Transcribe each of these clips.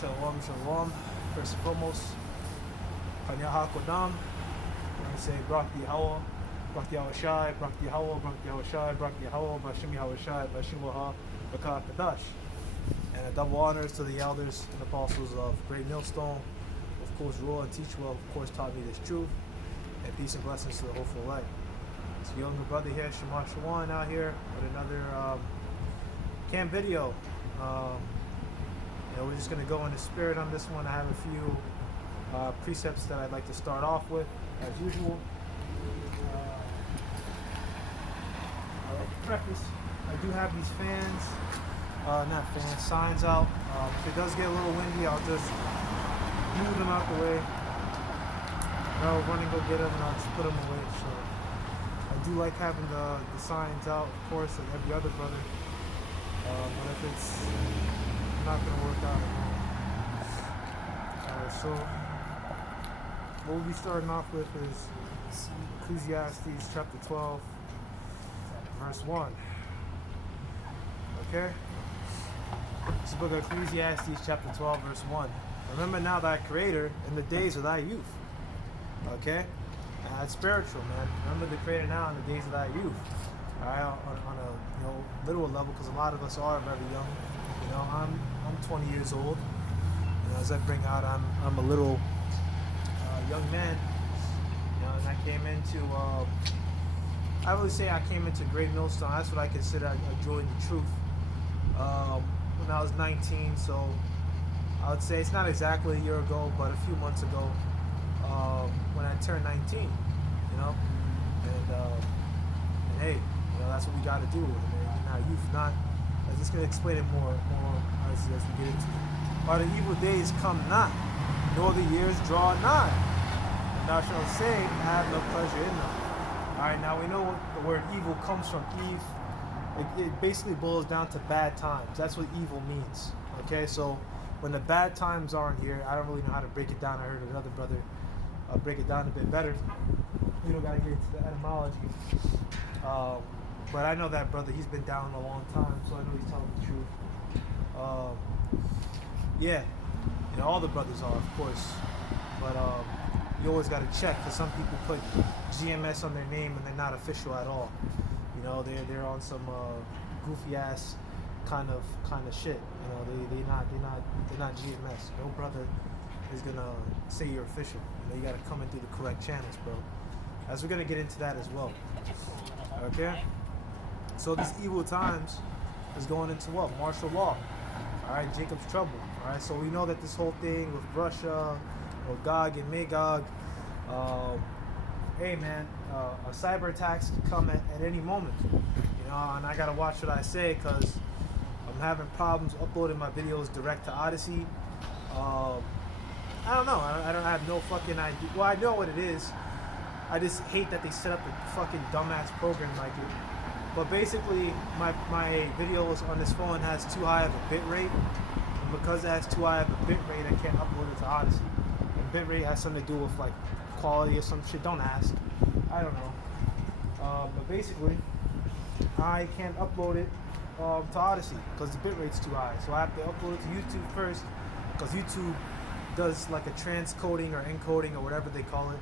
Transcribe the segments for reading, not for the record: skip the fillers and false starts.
Shalom, shalom. First and foremost, Panyaha Kodam. We're going to say Brak Yahweh, Brak Yahushai, Brak Yahweh, Brak Yahushai, Brak Yahweh, Bashim Yahushai, Bashim Waha, Bakar Kadash. And a double honors to the elders and apostles of Great Millstone. Of course, rule and teach well, of course, taught me this truth. And peace and blessings to the hopeful light. It's your younger brother here, Shema Shawan, out here with another camp video. We're just going to go in the spirit on this one. I have a few precepts that I'd like to start off with, as usual. I like to preface, I do have these signs out. If it does get a little windy, I'll just move them out the way. I'll run and go get them and I'll just put them away. So I do like having the signs out, of course, like every other brother. But if it's not going to work out. So what we'll be starting off with is Ecclesiastes chapter 12, verse 1. Okay? This is the book of Ecclesiastes chapter 12, verse 1. Remember now thy Creator in the days of thy youth. Okay? And that's spiritual, man. Remember the Creator now in the days of thy youth. Alright, on a literal level, because a lot of us are very young. I'm 20 years old. As I bring out, I'm a little young man. And I came into, I really say I came into Great Millstone. That's what I consider I joined the truth when I was 19. So I would say it's not exactly a year ago, but a few months ago when I turned 19. And hey, that's what we got to do. Now youth not. I'm just going to explain it more as we get into it. While the evil days come not, nor the years draw nigh, and thou shalt say, I have no pleasure in them. Alright, now we know what the word evil comes from. Eve. It basically boils down to bad times. That's what evil means. Okay, so when the bad times aren't here, I don't really know how to break it down. I heard another brother break it down a bit better. We don't got to get into the etymology. But I know that brother, he's been down a long time, so I know he's telling the truth. All the brothers are, of course. But you always got to check, because some people put GMS on their name and they're not official at all. They're on some goofy ass kind of shit. They're not GMS. No brother is gonna say you're official. You got to come in through the correct channels, bro. As we're gonna get into that as well. Okay. So these evil times is going into what? Martial law. Alright, Jacob's trouble. Alright, so we know that this whole thing with Russia, or Gog and Magog, hey man, a cyber attacks can come at any moment. And I gotta watch what I say, because I'm having problems uploading my videos direct to Odyssey. I don't know. I don't have no fucking idea. Well, I know what it is. I just hate that they set up a fucking dumbass program like it. But basically, my videos on this phone has too high of a bit rate. And because it has too high of a bit rate, I can't upload it to Odyssey. And bit rate has something to do with like quality or some shit. Don't ask. I don't know. But basically, I can't upload it to Odyssey because the bit rate's too high. So I have to upload it to YouTube first, because YouTube does like a transcoding or encoding or whatever they call it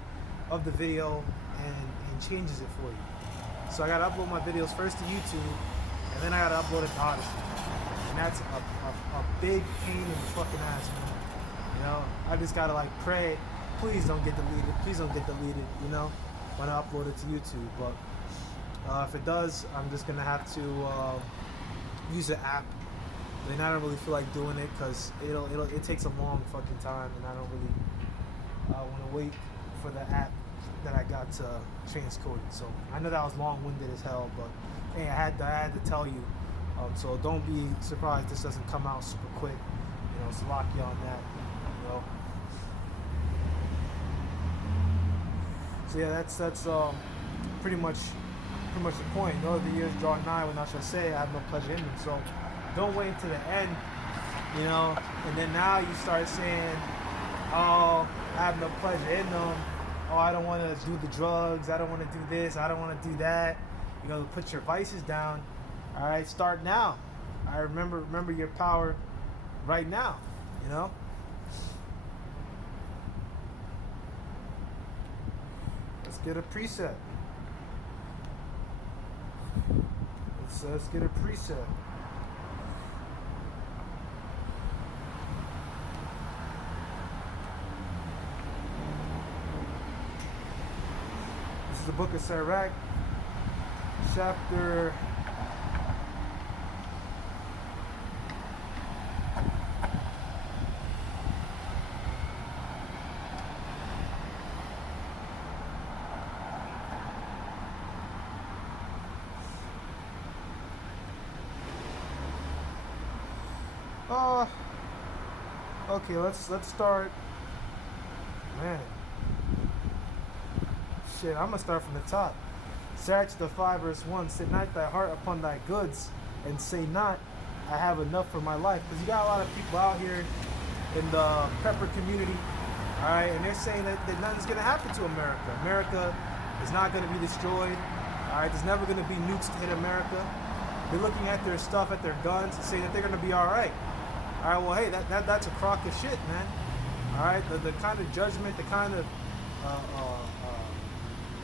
of the video and changes it for you. So I gotta upload my videos first to YouTube, and then I gotta upload it to Odyssey. And that's a big pain in the fucking ass, man. I just gotta like pray, please don't get deleted, when I upload it to YouTube. But if it does, I'm just gonna have to use an app. And I don't really feel like doing it, because it takes a long fucking time, and I don't really want to wait for the app that I got to transcode it. So I know that was long-winded as hell, but hey, I had to tell you. So don't be surprised this doesn't come out super quick. So lock you on that. So yeah, that's pretty much the point. The years draw nigh, when I shall say I have no pleasure in them. So don't wait to the end, and then now you start saying, oh, I have no pleasure in them. Oh, I don't want to do the drugs. I don't want to do this. I don't want to do that. Put your vices down. All right, start now. I remember your power right now. get a precept. Let's get a precept. This is the book of Sirach, chapter 'Kay, let's start. Man, shit, I'm gonna start from the top. Sirach the 5 verse 1. Set not thy heart upon thy goods, and say not, I have enough for my life. Because you got a lot of people out here in the prepper community, all right, and they're saying that nothing's gonna happen to America. America is not gonna be destroyed. All right, there's never gonna be nukes to hit America. They're looking at their stuff, at their guns, and saying that they're gonna be all right. All right, well, hey, that's a crock of shit, man. All right, the kind of judgment, the kind of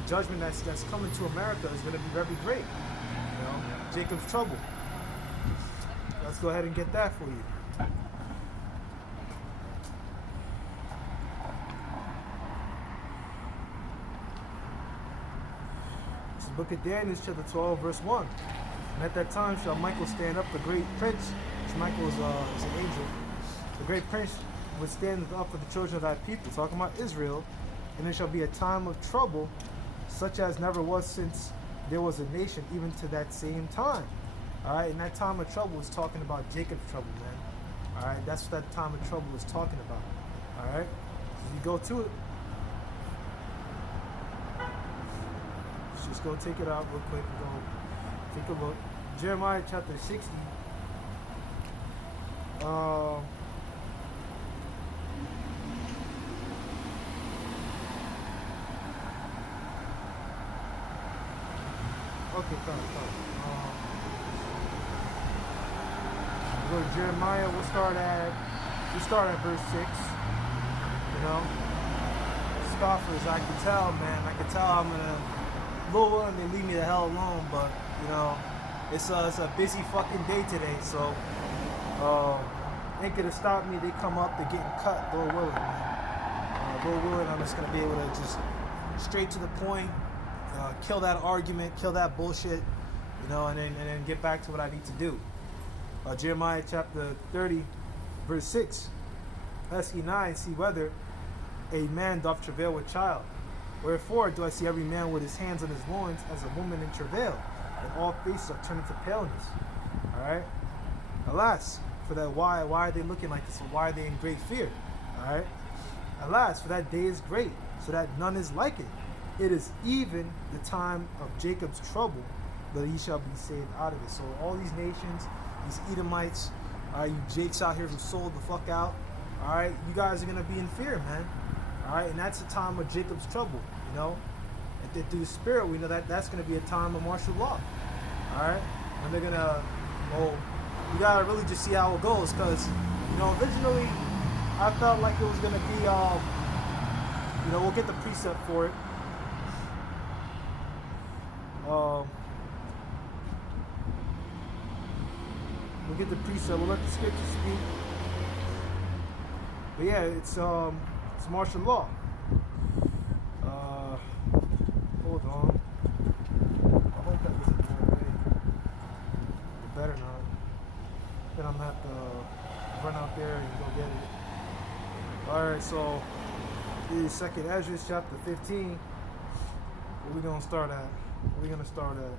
judgment that's coming to America is going to be very great. You know, Jacob's trouble. Let's go ahead and get that for you. It's the book of Daniel, chapter 12, verse 1. And at that time shall Michael stand up, the great prince. Michael is an angel. The great prince would stand up for the children of thy people, talking about Israel, and there shall be a time of trouble, such as never was since there was a nation, even to that same time. All right, and that time of trouble is talking about Jacob's trouble, man. All right, that's what that time of trouble is talking about. All right, so you go to it. Let's just go take it out real quick and go take a look. Jeremiah chapter 60. Okay, come. Go to Jeremiah. We start at verse 6. You know, scoffers. I can tell, man. I can tell I'm gonna. Lord willing, they leave me the hell alone. But you know, it's a busy fucking day today. So, ain't gonna stop me. They come up. They're getting cut. Lord willing, man. Lord willing, I'm just gonna be able to just straight to the point. Kill that argument, kill that bullshit, you know, and then get back to what I need to do. Jeremiah chapter 30, verse 6. Ask ye now and see whether a man doth travail with child. Wherefore do I see every man with his hands on his loins as a woman in travail, and all faces are turned into paleness. All right. Alas, for that why are they looking like this? Why are they in great fear? All right. Alas, for that day is great, so that none is like it. It is even the time of Jacob's trouble, but he shall be saved out of it. So all these nations, these Edomites, all right, you Jakes out here who sold the fuck out, all right, you guys are going to be in fear, man. All right, and that's the time of Jacob's trouble, you know. And through the Spirit, we know that that's going to be a time of martial law, all right. And they're going to, well, you got to really just see how it goes, because, you know, originally I felt like it was going to be, you know, we'll get the precept for it. We'll get the precept. We'll let the scripture speak. But yeah, it's martial law. Hold on. I hope that wasn't that way. It better not. Then I'm gonna have to run out there and go get it. All right, so this is 2nd Ezra chapter 15. Where we gonna start at? We're gonna start at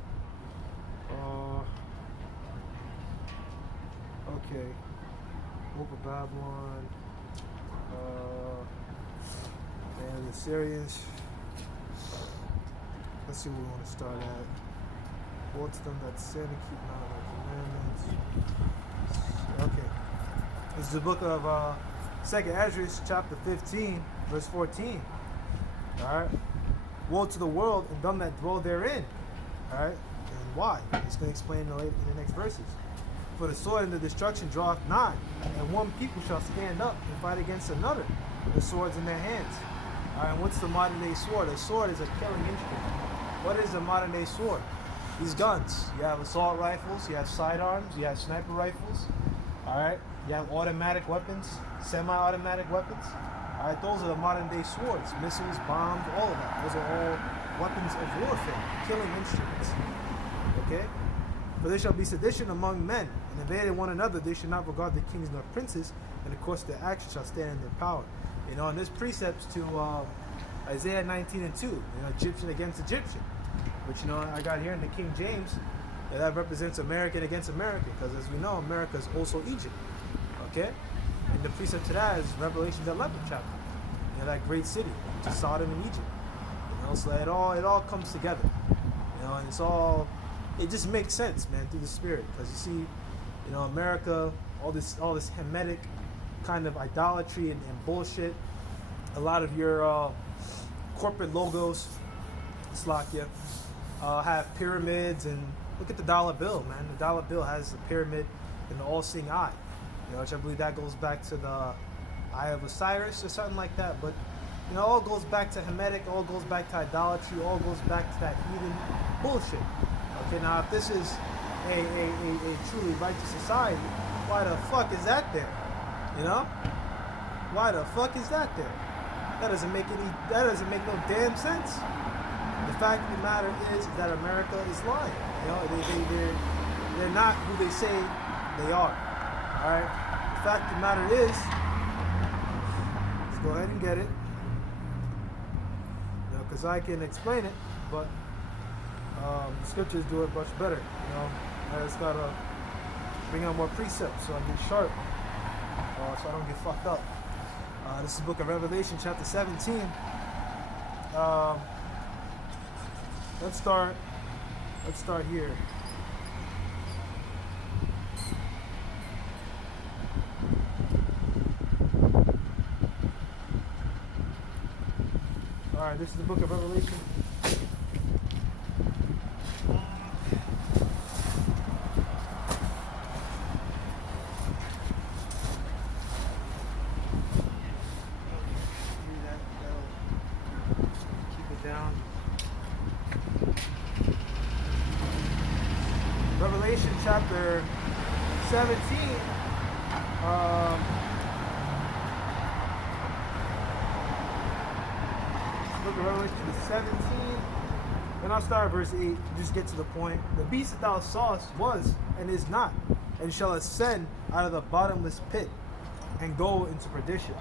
okay, Book of Babylon, and the Syrians. Let's see what we want to start at. Woe to them that sin and keep not thy commandments. Okay, this is the book of 2nd Ezra chapter 15 verse 14. All right. Woe to the world and them that dwell therein. Alright? And why? He's going to explain in the next verses. For the sword and the destruction draweth nigh, and one people shall stand up and fight against another, with swords in their hands. All right, and what's the modern day sword? A sword is a killing instrument. What is a modern day sword? These guns. You have assault rifles, you have sidearms, you have sniper rifles. All right, you have automatic weapons, semi-automatic weapons. All right, those are the modern day swords, missiles, bombs, all of that. Those are all weapons of warfare, killing instruments. Okay? For there shall be sedition among men, and if they hate one another, they should not regard the kings nor princes, and of course their actions shall stand in their power. You know, and there's precepts to Isaiah 19:2, you know, Egyptian against Egyptian, which, you know, I got here in the King James, that represents American against American, because as we know, America is also Egypt. Okay? And the precept to that is Revelation the 11th chapter. You know, that great city, which is Sodom and Egypt. You know, so it all comes together. You know, and it just makes sense, man, through the Spirit. Because you see, you know, America, all this Hamitic kind of idolatry and bullshit. A lot of your corporate logos, Slovakia, have pyramids, and look at the dollar bill, man. The dollar bill has a pyramid and the all-seeing eye. You know, which I believe that goes back to the Eye of Osiris or something like that. But, you know, all goes back to Hamitic, all goes back to idolatry, all goes back to that heathen bullshit. Okay, now if this is a truly righteous society, why the fuck is that there? You know? Why the fuck is that there? That doesn't make no damn sense. The fact of the matter is that America is lying. You know, they're not who they say they are. Alright? The fact of the matter is, let's go ahead and get it. You know, because I can explain it, but the scriptures do it much better. You know, I just gotta bring out more precepts so I get sharp, so I don't get fucked up. This is the book of Revelation, chapter 17. Let's start here. All right, this is the book of Revelation. Revelation chapter 17. Book of Revelation 17. And I'll start at verse 8. Just get to the point. The beast that thou sawest was and is not, and shall ascend out of the bottomless pit and go into perdition.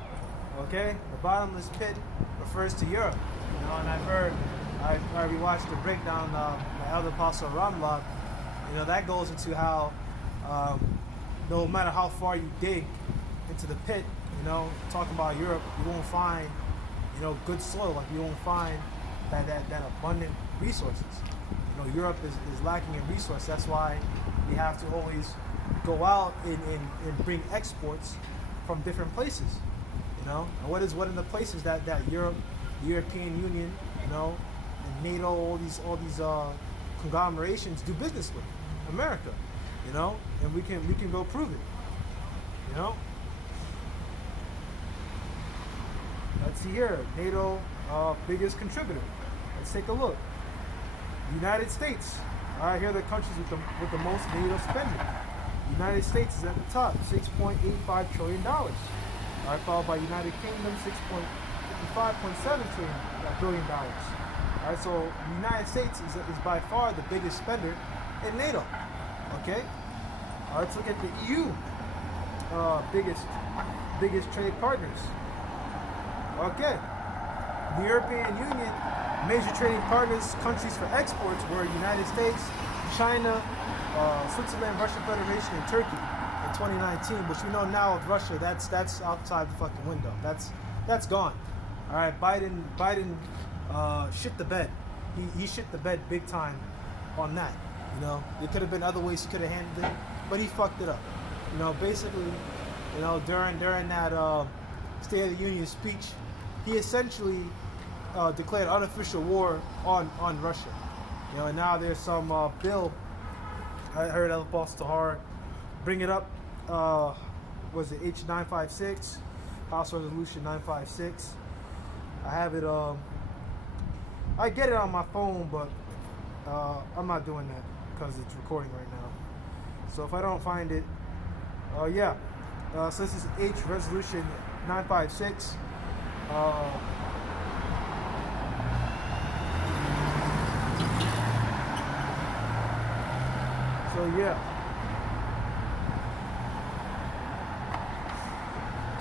Okay? The bottomless pit refers to Europe. You know, and I rewatched the breakdown of my elder apostle Ramlad. You know, that goes into how no matter how far you dig into the pit, you know, talking about Europe, you won't find, you know, good soil. Like, you won't find that abundant resources. You know, Europe is lacking in resource. That's why we have to always go out and bring exports from different places. You know, and what are the places that Europe, the European Union, you know, and NATO, all these conglomerations do business with? America, you know, and we can go prove it. You know, let's see here, NATO biggest contributor. Let's take a look. United States. All right, here are the countries with the most NATO spending. United States is at the top, $6.85 trillion. All right, followed by United Kingdom, $5.7 billion. All right, so the United States is by far the biggest spender in NATO. Okay. All right, let's look at the EU. Biggest trade partners. Okay. The European Union, major trading partners, countries for exports were United States, China, Switzerland, Russian Federation, and Turkey in 2019. But we know now with Russia, that's outside the fucking window. That's gone. All right, Biden shit the bed. He shit the bed big time on that. You know, there could have been other ways he could have handled it, but he fucked it up. You know, basically, you know, during that State of the Union speech, he essentially declared unofficial war on Russia. You know, and now there's some bill. I heard El Boss Tahar bring it up. Was it H956, House Resolution 956? I have it. I get it on my phone, but I'm not doing that because it's recording right now. So if I don't find it, yeah. So this is H Resolution 956. So yeah,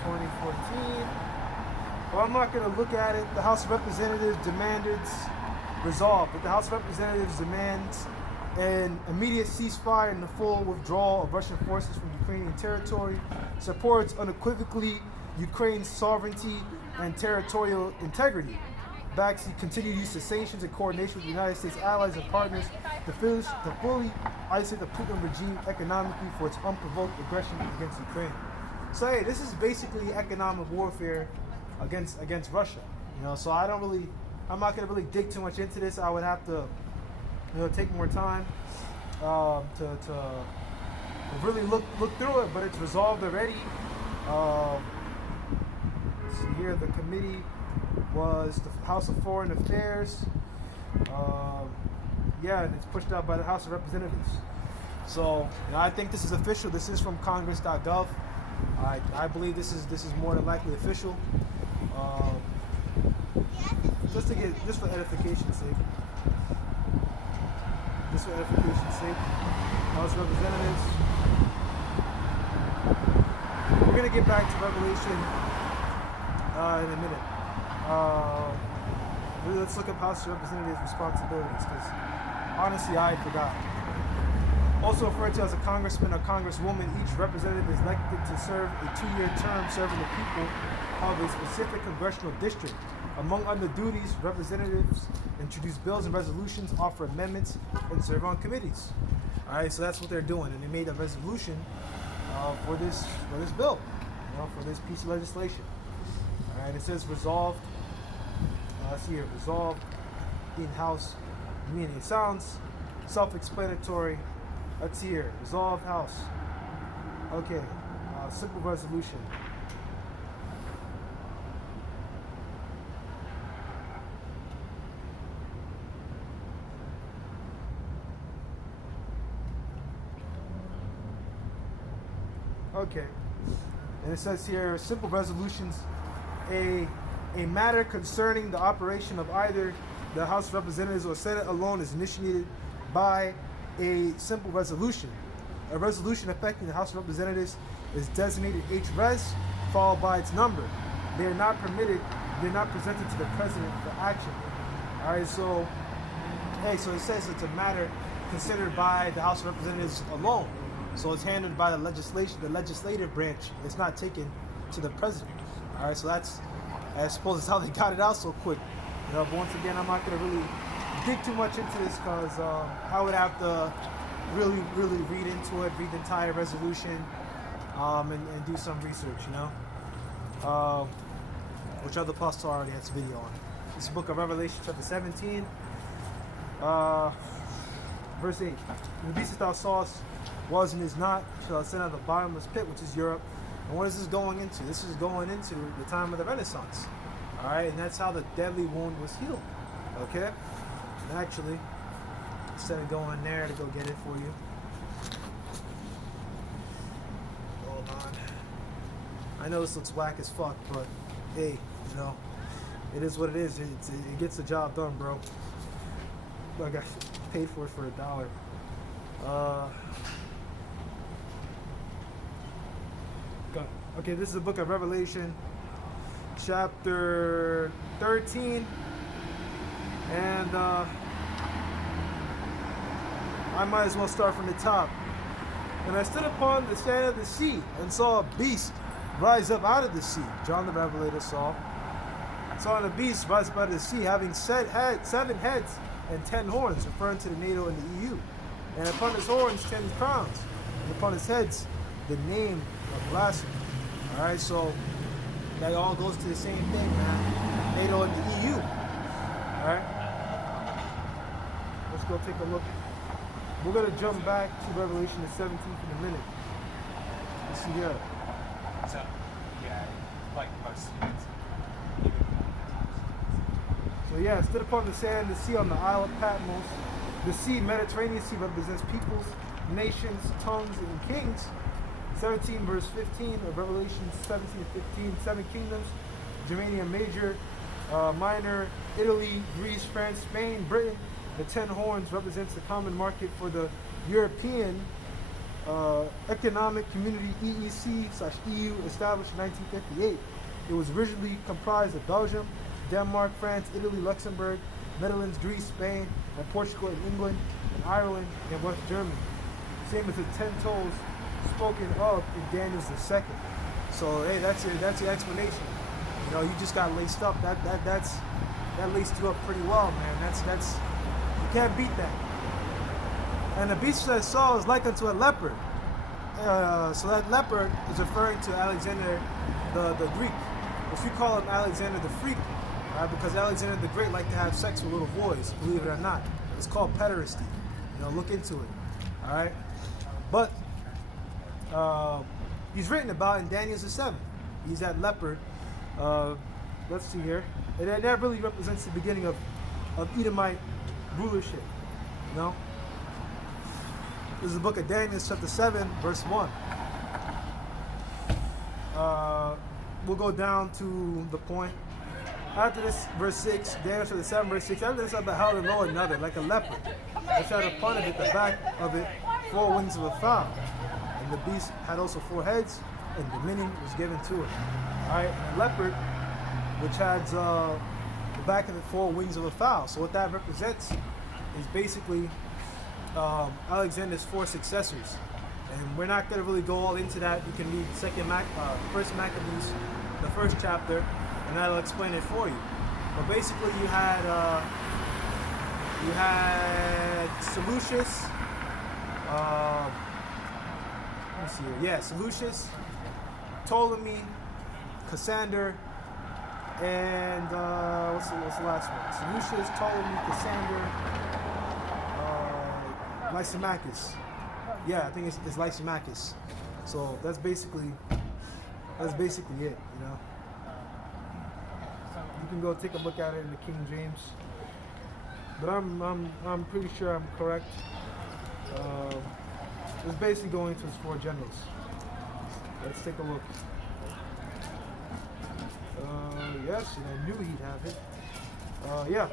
2014. Well, I'm not going to look at it. The House of Representatives demanded resolve, but the House of Representatives demands an immediate ceasefire and the full withdrawal of Russian forces from Ukrainian territory, supports unequivocally Ukraine's sovereignty and territorial integrity, backs the continued use of sanctions in coordination with the United States allies and partners to fully isolate the Putin regime economically for its unprovoked aggression against Ukraine. So hey, this is basically economic warfare against Russia. You know, so I'm not gonna really dig too much into this. I would have to, take more time to really look through it. But it's resolved already. See here, the committee was the House of Foreign Affairs. Yeah, and it's pushed out by the House of Representatives. So I think this is official. This is from Congress.gov. I believe this is more than likely official. Just for edification's sake. Just for edification's sake. House of Representatives. We're gonna get back to Revelation in a minute. Let's look up House of Representatives' responsibilities, because honestly, I forgot. Also referred to as a congressman or congresswoman, each representative is elected to serve a 2-year term serving the people of a specific congressional district. Among other duties, representatives introduce bills and resolutions, offer amendments, and serve on committees. All right, so that's what they're doing, and they made a resolution for this bill, for this piece of legislation. All right, it says resolved. Let's see here, resolved in House. I mean, it sounds self-explanatory. Let's see here, resolved House. Okay, simple resolution. Okay, and it says here, simple resolutions, a matter concerning the operation of either the House of Representatives or Senate alone is initiated by a simple resolution. A resolution affecting the House of Representatives is designated H-Res, followed by its number. They're not presented to the President for action. All right, so it says it's a matter considered by the House of Representatives alone. So it's handled by the legislative branch. It's not taken to the President. All right, so I suppose that's how they got it out so quick. But once again, I'm not going to really dig too much into this, because I would have to really read into it, read the entire resolution, and do some research, which other pastor already has a video on. This is the book of Revelation, chapter 17, verse 8. The beast that thou sawest was and is not, shall ascend out of the bottomless pit, which is Europe. And what is this going into? This is going into the time of the Renaissance. All right, and that's how the deadly wound was healed. Okay? And actually, instead of going there to go get it for you, hold on. I know this looks whack as fuck, but hey, it is what it is. It gets the job done, bro. I got paid for it for $1. Okay, this is the book of Revelation, chapter 13, and I might as well start from the top. And I stood upon the sand of the sea and saw a beast rise up out of the sea. John the Revelator saw a beast rise up out of the sea, having 7 heads and 10 horns, referring to the NATO and the EU. And upon his horns 10 crowns, and upon his heads the name of blasphemy. All right, so that all goes to the same thing, man. NATO and the EU. All right, let's go take a look. We're gonna jump back to Revelation the 17th in a minute. Let's see here. So, yeah, like most students, yeah, stood upon the sand, the sea on the Isle of Patmos. The sea, Mediterranean Sea, represents peoples, nations, tongues, and kings. 17 verse 15 of Revelation 17 and 15. 7 kingdoms, Germania Major, Minor, Italy, Greece, France, Spain, Britain. The 10 horns represents the common market for the European Economic Community EEC/EU, established in 1958. It was originally comprised of Belgium, Denmark, France, Italy, Luxembourg, Netherlands, Greece, Spain, and Portugal, and England, and Ireland, and West Germany. Same as the 10 toes spoken of in Daniel's the second. So hey, that's your explanation. You know, you just got laced up. That laced you up pretty well, man. That's you can't beat that. And the beast that I saw is like unto a leopard. So that leopard is referring to Alexander the Greek. If you call him Alexander the Freak, right? Because Alexander the Great liked to have sex with little boys, believe it or not. It's called pederasty. You know, look into it. All right, but he's written about in Daniel's the 7th. He's that leopard. Let's see here, and that really represents the beginning of Edomite rulership. You know, this is the book of Daniel, chapter 7, verse 1. We'll go down to the point. After this, verse 6, Daniel chapter 7, verse 6. After this, I beheld and lo another, like a leopard, which had upon it at the back of it 4 wings of a fowl. And the beast had also 4 heads, and dominion was given to it. Alright, and a leopard, which has the back of it 4 wings of a fowl. So what that represents is basically Alexander's 4 successors. And we're not going to really go all into that. You can read First Maccabees, the 1st chapter, and that'll explain it for you. But basically, you had Seleucus. Let me see here. Yeah, Seleucus, Ptolemy, Cassander, and what's the last one? Seleucus, Ptolemy, Cassander, Lysimachus. Yeah, I think it's Lysimachus. So that's basically it. You know, you can go take a look at it in the King James. But I'm pretty sure I'm correct. It's basically going to his 4 generals. Let's take a look. Yes, and I knew he'd have it. Yeah,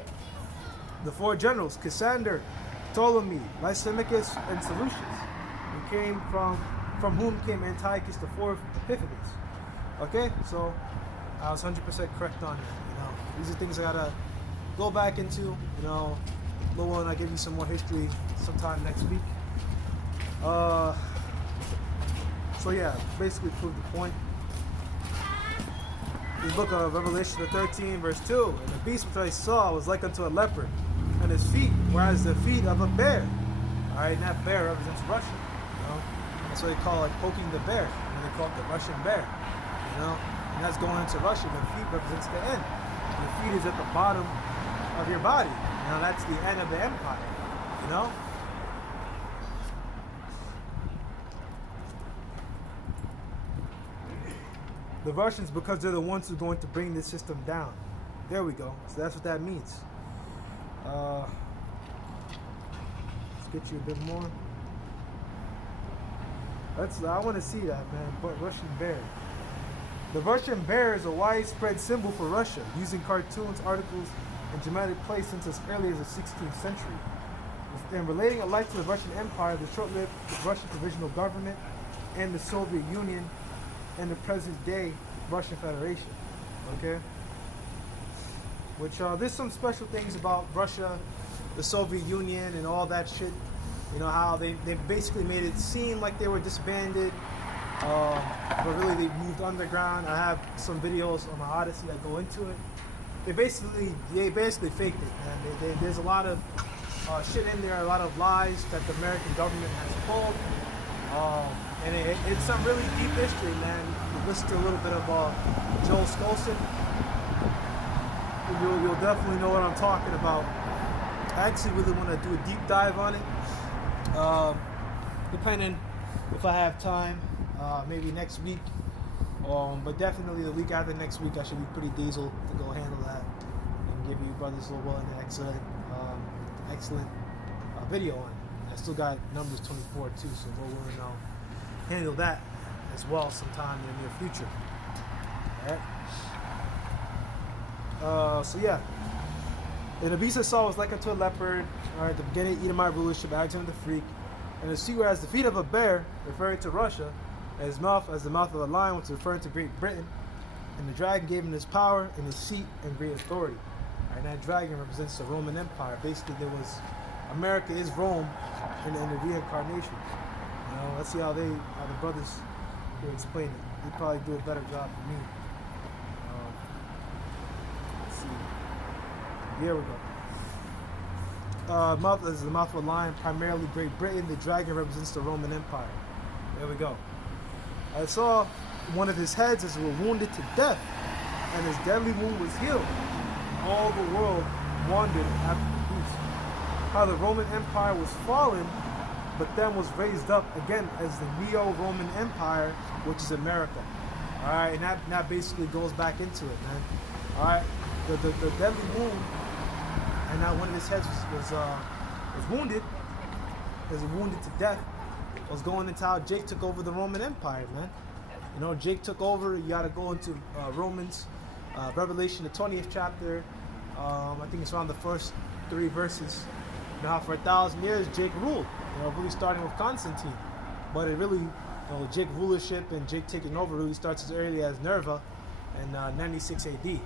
the 4 generals: Cassander, Ptolemy, Lysimachus, and Seleucus. Who came from whom came Antiochus IV Epiphanes. Okay, so I was 100% correct on it. You know, these are things I gotta go back into. You know, Lil and I give you some more history sometime next week. So yeah, basically proved the point. This book of Revelation 13, verse 2. And the beast which I saw was like unto a leopard, and his feet were as the feet of a bear. Alright, and that bear represents Russia. You know? That's what they call it, poking the bear. And they call it the Russian bear. You know? And that's going into Russia. The feet represents the end. The feet is at the bottom of your body. You know, that's the end of the empire. You know? The Russians, because they're the ones who are going to bring this system down. There we go. So that's what that means. Let's get you a bit more. I want to see that, man. But Russian bear. The Russian bear is a widespread symbol for Russia, using cartoons, articles, and dramatic plays since as early as the 16th century. And relating alike to the Russian Empire, the short-lived Russian Provisional Government, and the Soviet Union, and the present-day Russian Federation. Okay? Which, there's some special things about Russia, the Soviet Union, and all that shit. You know, how they basically made it seem like they were disbanded, but really they moved underground. I have some videos on my Odyssey that go into it. They basically faked it, man. There's a lot of shit in there, a lot of lies that the American government has pulled. And it's some really deep history, man. You listen to a little bit of Joel Skousen, you'll definitely know what I'm talking about. I actually really want to do a deep dive on it. Depending if I have time, maybe next week. But definitely the week after next week, I should be pretty diesel to go handle that. You and give you brothers an excellent video on it. I still got Numbers 24 too, so Lord willing, I'll handle that as well sometime in the near future. Alright. So yeah. And the beast I saw was like unto a leopard. Alright, the beginning of Edomite rulership, Alexander the Freak. And the sea has the feet of a bear, referring to Russia, and his mouth as the mouth of a lion, which is referring to Great Britain. And the dragon gave him his power and his seat and great authority. And that dragon represents the Roman Empire. Basically, America is Rome in the reincarnation. Let's see how the brothers will explain it. They probably do a better job than me. Let's see. Here we go. Mouth is the mouth of a lion, primarily Great Britain. The dragon represents the Roman Empire. There we go. I saw one of his heads as were wounded to death, and his deadly wound was healed. All the world wondered after the beast. How the Roman Empire was fallen, but then was raised up again as the Neo-Roman Empire, which is America. Alright, and that basically goes back into it, man. Alright, the deadly wound, and now one of his heads was wounded, wounded to death, was going into how Jake took over the Roman Empire, man. Jake took over. You got to go into Romans, Revelation, the 20th chapter. I think it's around the first 3 verses. Now, for 1,000 years, Jake ruled. Really starting with Constantine, but it really, Jake rulership and Jake taking over really starts as early as Nerva in 96 AD.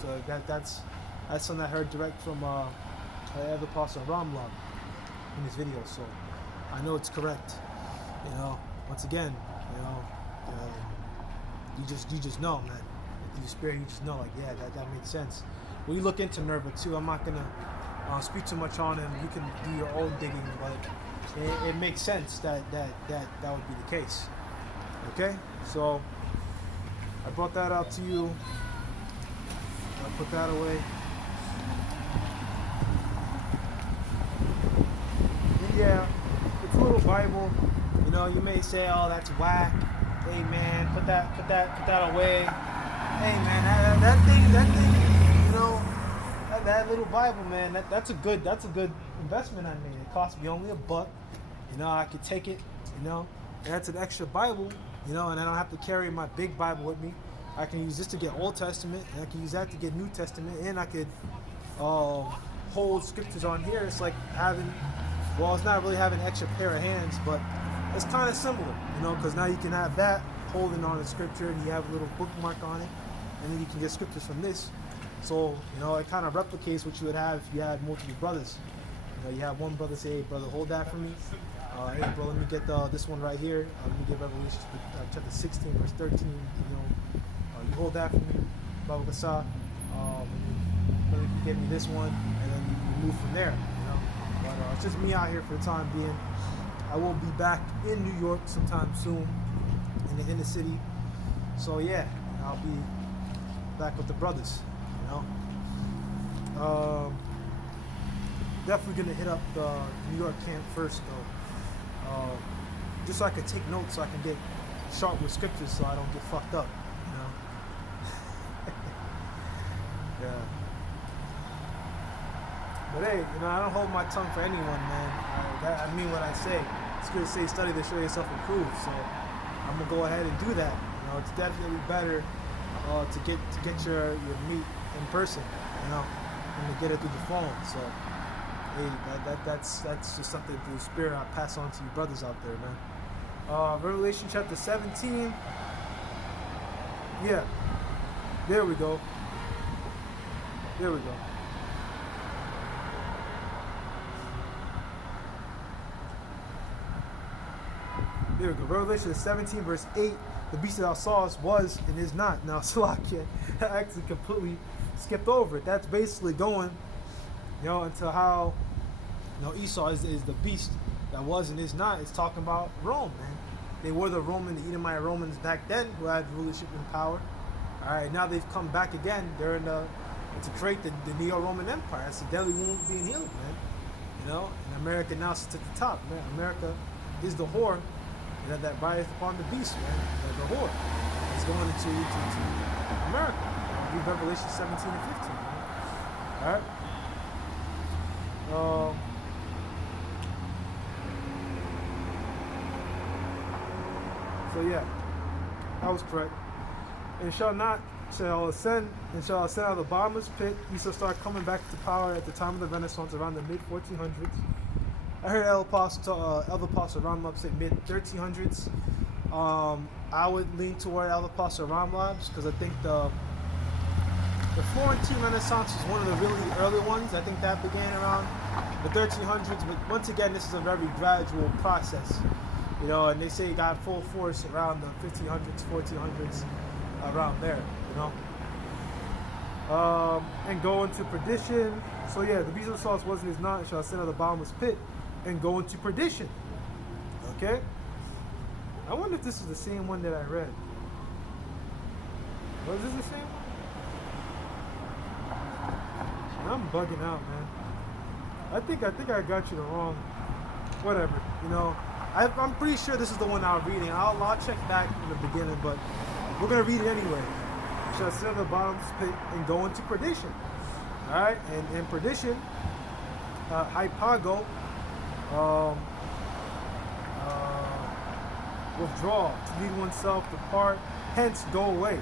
So that's something I heard direct from the Apostle Ramlov in his video. So I know it's correct. Once again, you just know, man. With your spirit, you just know, like, yeah, that makes sense. When you look into Nerva too, I'm not gonna speak too much on him. You can do your own digging, but it makes sense that would be the case. Okay, so I brought that out to you. I put that away. And yeah, it's a little Bible. You may say, "Oh, that's whack." Hey, man, put that away. Hey, man, that thing, that little Bible, man, that's a good investment I made. It cost me only $1. I could take it. And that's an extra Bible. And I don't have to carry my big Bible with me. I can use this to get Old Testament, and I can use that to get New Testament, and I could hold scriptures on here. It's like it's not really having an extra pair of hands, but it's kind of similar, because now you can have that holding on the scripture, and you have a little bookmark on it, and then you can get scriptures from this. So, it kind of replicates what you would have if you had multiple brothers. You have one brother say, "Hey, brother, hold that for me. Hey, bro, let me get this one right here. Let me get Revelation chapter 16, verse 13. You hold that for me, Baba Kasa. Brother, you can get me this one, and then you move from there. But it's just me out here for the time being. I will be back in New York sometime soon, in the inner city. So yeah, I'll be back with the brothers. Definitely gonna hit up the New York camp first, though, just so I can take notes, so I can get sharp with scriptures, so I don't get fucked up. Yeah. But hey, I don't hold my tongue for anyone, man. I mean what I say. It's good to say, study to show yourself approved. So I'm gonna go ahead and do that. It's definitely better to get your meat in person, than to get it through the phone. So hey, that's just something through the spirit I pass on to you brothers out there, man. Revelation chapter 17. Yeah, there we go. There we go. There we go. Revelation 17, verse 8. The beast that thou sawest was and is not. Now, Salakia actually completely skipped over it. That's basically going, into how, Esau is the beast that was and is not. It's talking about Rome, man. They were the Edomite Romans back then who had rulership and power. All right, now they've come back again. They're to create the Neo-Roman Empire. That's the deadly wound being healed, man. And America now sits at the top. Man. America is the whore that rideth upon the beast, man. The whore is going into America. Read Revelation 17 and 15. All right. So yeah, I was correct. And shall ascend out of the bottomless pit. He shall start coming back to power at the time of the Renaissance around the mid 1400s. I heard Elder Apostle Ramlab say mid 1300s. I would lean toward Elder Apostle Ramlab's because I think the Florentine Renaissance is one of the really early ones. I think that began around the 1300s. But once again, this is a very gradual process. You know, and they say it got full force around the 1500s, 1400s, around there, you know. And go into perdition. So yeah, the beast of the sauce wasn't is not, shall ascend out of the bottomless pit and go into perdition. Okay? I wonder if this is the same one that I read. Was this the same one? I'm bugging out, man. I think I got you the wrong. Whatever, you know. I'm pretty sure this is the one I'm reading. I'll check back in the beginning, but we're gonna read it anyway. Shall ascend out of the bottomless pit and go into perdition. All right, and in perdition, hypago, withdraw, to lead oneself, depart, hence go away.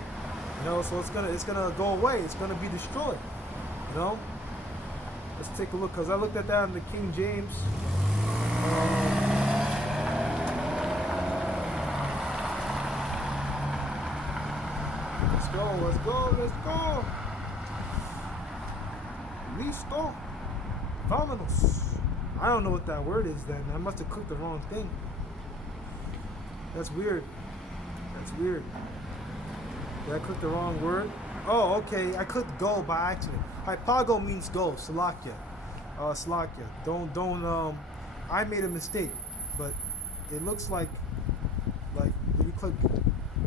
You know, so it's gonna go away. It's gonna be destroyed. You know. Let's take a look, because I looked at that in the King James. Let's go. Listo. Vámonos. I don't know what that word is then. I must have clicked the wrong thing. That's weird. Did I click the wrong word? Oh, okay. I clicked go by accident. Hypago means go. Salakia. Salakia. Don't. I made a mistake, but it looks like when you click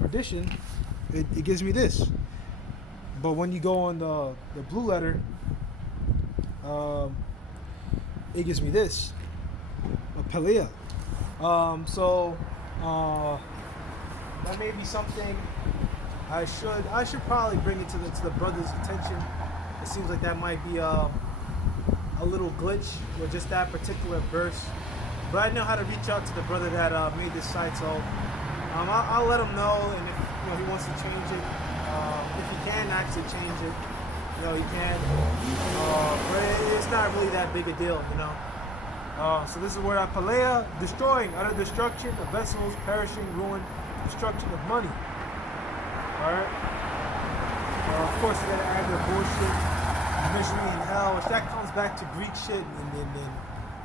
perdition, it gives me this. But when you go on the blue letter, it gives me this. A Pelea. So that may be something I should probably bring it to the brother's attention. It seems like that might be a little glitch with just that particular verse. But I know how to reach out to the brother that made this site, so I'll let him know, and if he wants to change it, if he can actually change it, he can. But it's not really that big a deal, you know. So this is where Pelea, destroying, utter destruction of vessels, perishing, ruin, destruction of money. Alright? Of course, you gotta add the bullshit, misery in hell, which that comes back to Greek shit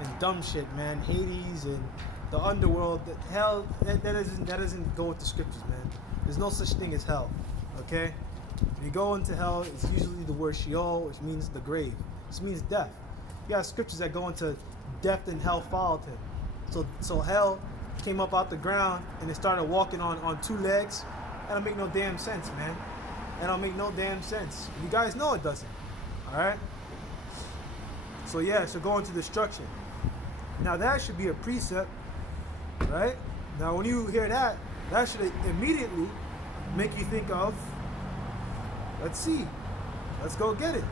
and dumb shit, man. Hades and the underworld. Hell, that doesn't go with the scriptures, man. There's no such thing as hell. Okay? When you go into hell, it's usually the word Sheol, which means the grave. This means death. You got scriptures that go into death and hell followed him. So hell came up out the ground and it started walking on two legs. That don't make no damn sense, man. That don't make no damn sense. You guys know it doesn't. Alright? So yeah, so go into destruction. Now that should be a precept, right? Now when you hear that, that should immediately make you think of, let's see, let's go get it.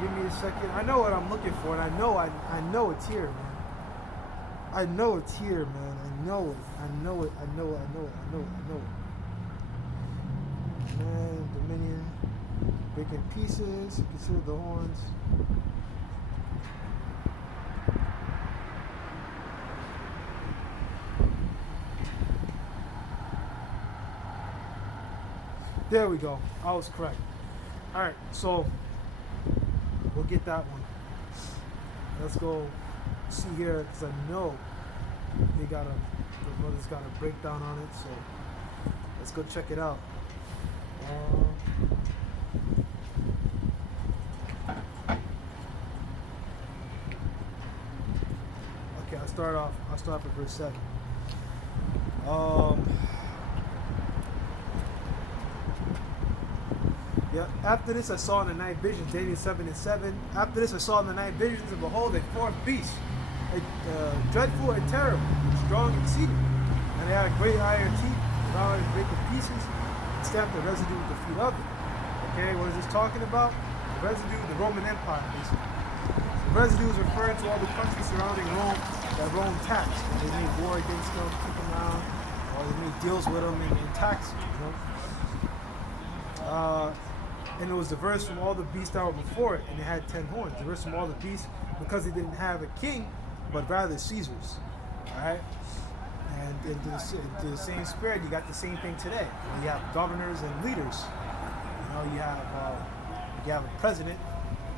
Give me a second. I know what I'm looking for, and I know it's here, man. I know it's here, man. I know it. Man, Dominion. Breaking pieces. Consider the horns. There we go. I was correct. Alright, so we'll get that one. Let's go see here, because I know the brother's got a breakdown on it, so let's go check it out. start off at verse 7. Yeah. After this I saw in the night visions, Daniel 7:7. After this I saw in the night visions, and behold, a fourth beast, dreadful and terrible, strong and exceeding. And they had great iron teeth, devoured and break in pieces, and stamped the residue with the feet of it. Okay, what is this talking about? The residue, the Roman Empire, basically. The residue is referring to all the countries surrounding Rome that Rome taxed. And they made war against them, took them down, or they made deals with them and taxed them, you know? And it was diverse from all the beasts that were before it, and it had 10 horns. Diverse from all the beasts because they didn't have a king, but rather Caesars. Alright? And in the same spirit, you got the same thing today. You have governors and leaders. You know, you have a president,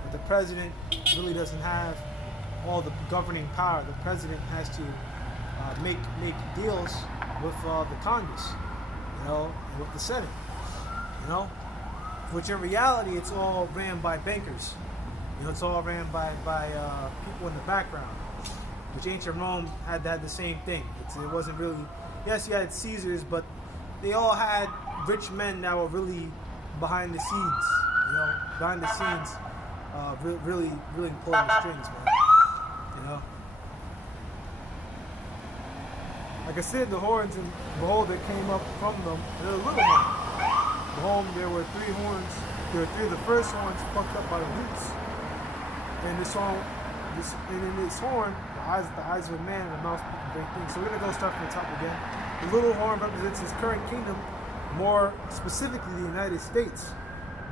but the president really doesn't have all the governing power. The president has to make deals with the Congress, you know, and with the Senate, you know. Which in reality, it's all ran by bankers. You know, it's all ran by people in the background. Which ancient Rome had the same thing. It wasn't really, yes, you had Caesars, but they all had rich men that were really behind the scenes. You know, behind the scenes, really pulling the strings, man. You know. Like I said, the horns, and behold, they came up from them, and they're little horns. Behold, there were 3 horns. There were 3 of the first horns plucked up by the roots. And in this horn, the eyes of a man and the mouth speaking great things. So we're gonna go start from the top again. The little horn represents his current kingdom, more specifically the United States.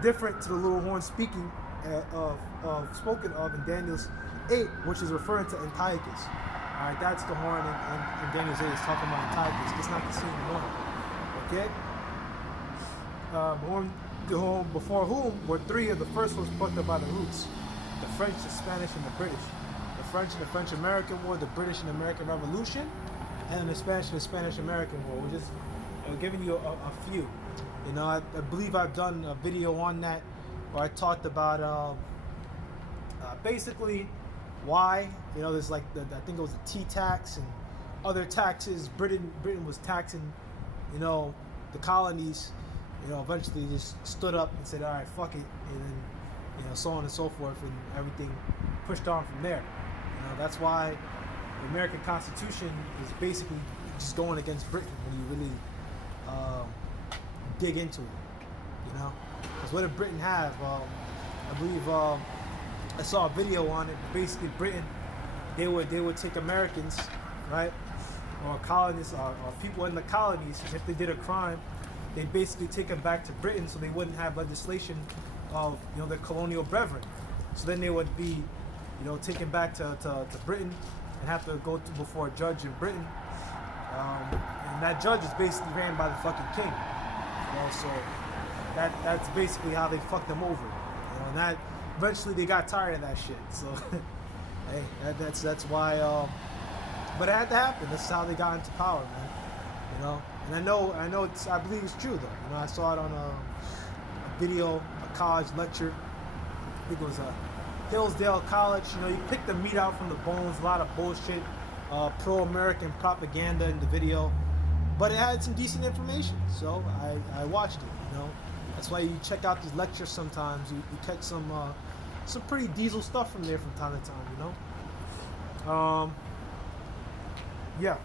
Different to the little horn speaking spoken of in Daniel's 8, which is referring to Antiochus. All right, that's the horn in Daniel's 8. It's talking about Antiochus. It's not the same horn. Okay. Before whom were 3 of the first ones plucked up by the roots: the French, the Spanish, and the British. The French and the French-American War, the British and the American Revolution, and the Spanish and the Spanish-American War. We're just giving you a few. You know, I believe I've done a video on that where I talked about basically why, you know, there's like I think it was the tea tax and other taxes. Britain was taxing, you know, the colonies. You know, eventually just stood up and said, all right, fuck it. And then, you know, so on and so forth, and everything pushed on from there. You know, that's why the American Constitution is basically just going against Britain when you really dig into it. You know, because what did Britain have? I believe I saw a video on it. Basically, Britain, they would take Americans, right, or colonists, or people in the colonies, if they did a crime, they'd basically take them back to Britain so they wouldn't have legislation of, you know, their colonial brethren. So then they would be, you know, taken back to Britain and have to go before a judge in Britain. And that judge is basically ran by the fucking king. You know, so that's basically how they fucked them over. You know, and that eventually they got tired of that shit. So hey, that's why. But it had to happen. That's how they got into power, man. You know. And I know I believe it's true though. You know, I saw it on a video, a college lecture. I think it was Hillsdale College. You know, you pick the meat out from the bones. A lot of bullshit, pro-American propaganda in the video, but it had some decent information. So I watched it. You know, that's why you check out these lectures sometimes. You catch some pretty diesel stuff from there from time to time. You know. Yeah.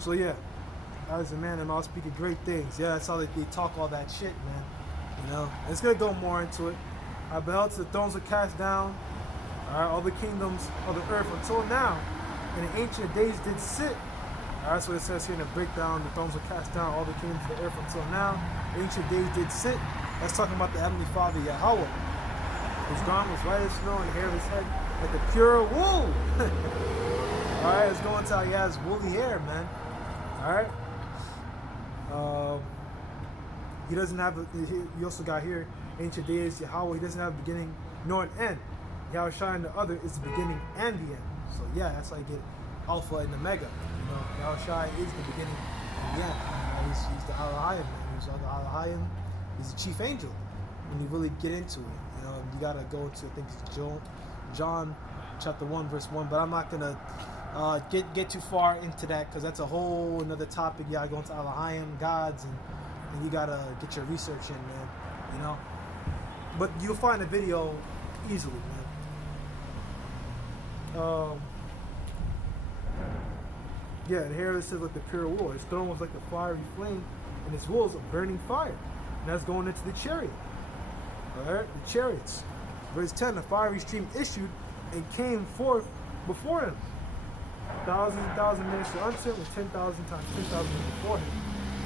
So yeah. As a man, and all speaking great things. Yeah, that's how they talk all that shit, man. You know, and it's gonna go more into it. I beheld the thrones were cast down, all the kingdoms of the earth until now, and the ancient days did sit. That's what it says here in the breakdown. The thrones were cast down, all the kingdoms of the earth until now. The ancient days did sit. That's talking about the Heavenly Father Yahweh. His garment was white as snow, and the hair of his head like a pure wool. All right, let's go into how he has woolly hair, man. All right. He doesn't have. He also got here ancient days Yahweh. He doesn't have a beginning nor an end. Yahweh Shai the other is the beginning and the end. So yeah, that's how you get Alpha and Omega. You know, Yahweh Shai is the beginning and the end. You know, he's the Alahayim, man. He's the Alahayim. He's the chief angel. When you really get into it, you know, you gotta go into, I think it's John chapter 1, verse 1. But I'm not gonna get too far into that because that's a whole another topic. You gotta go into Elohim, gods, and you gotta get your research in, man. You know. But you'll find the video easily, man. Yeah, and here it says like the pure wool. His throne was like a fiery flame, and his wool is a burning fire. And that's going into the chariot. Alright, the chariots. Verse 10, a fiery stream issued and came forth before him. Thousands and thousands ministered unto him, with 10,000 times 10,000 before him.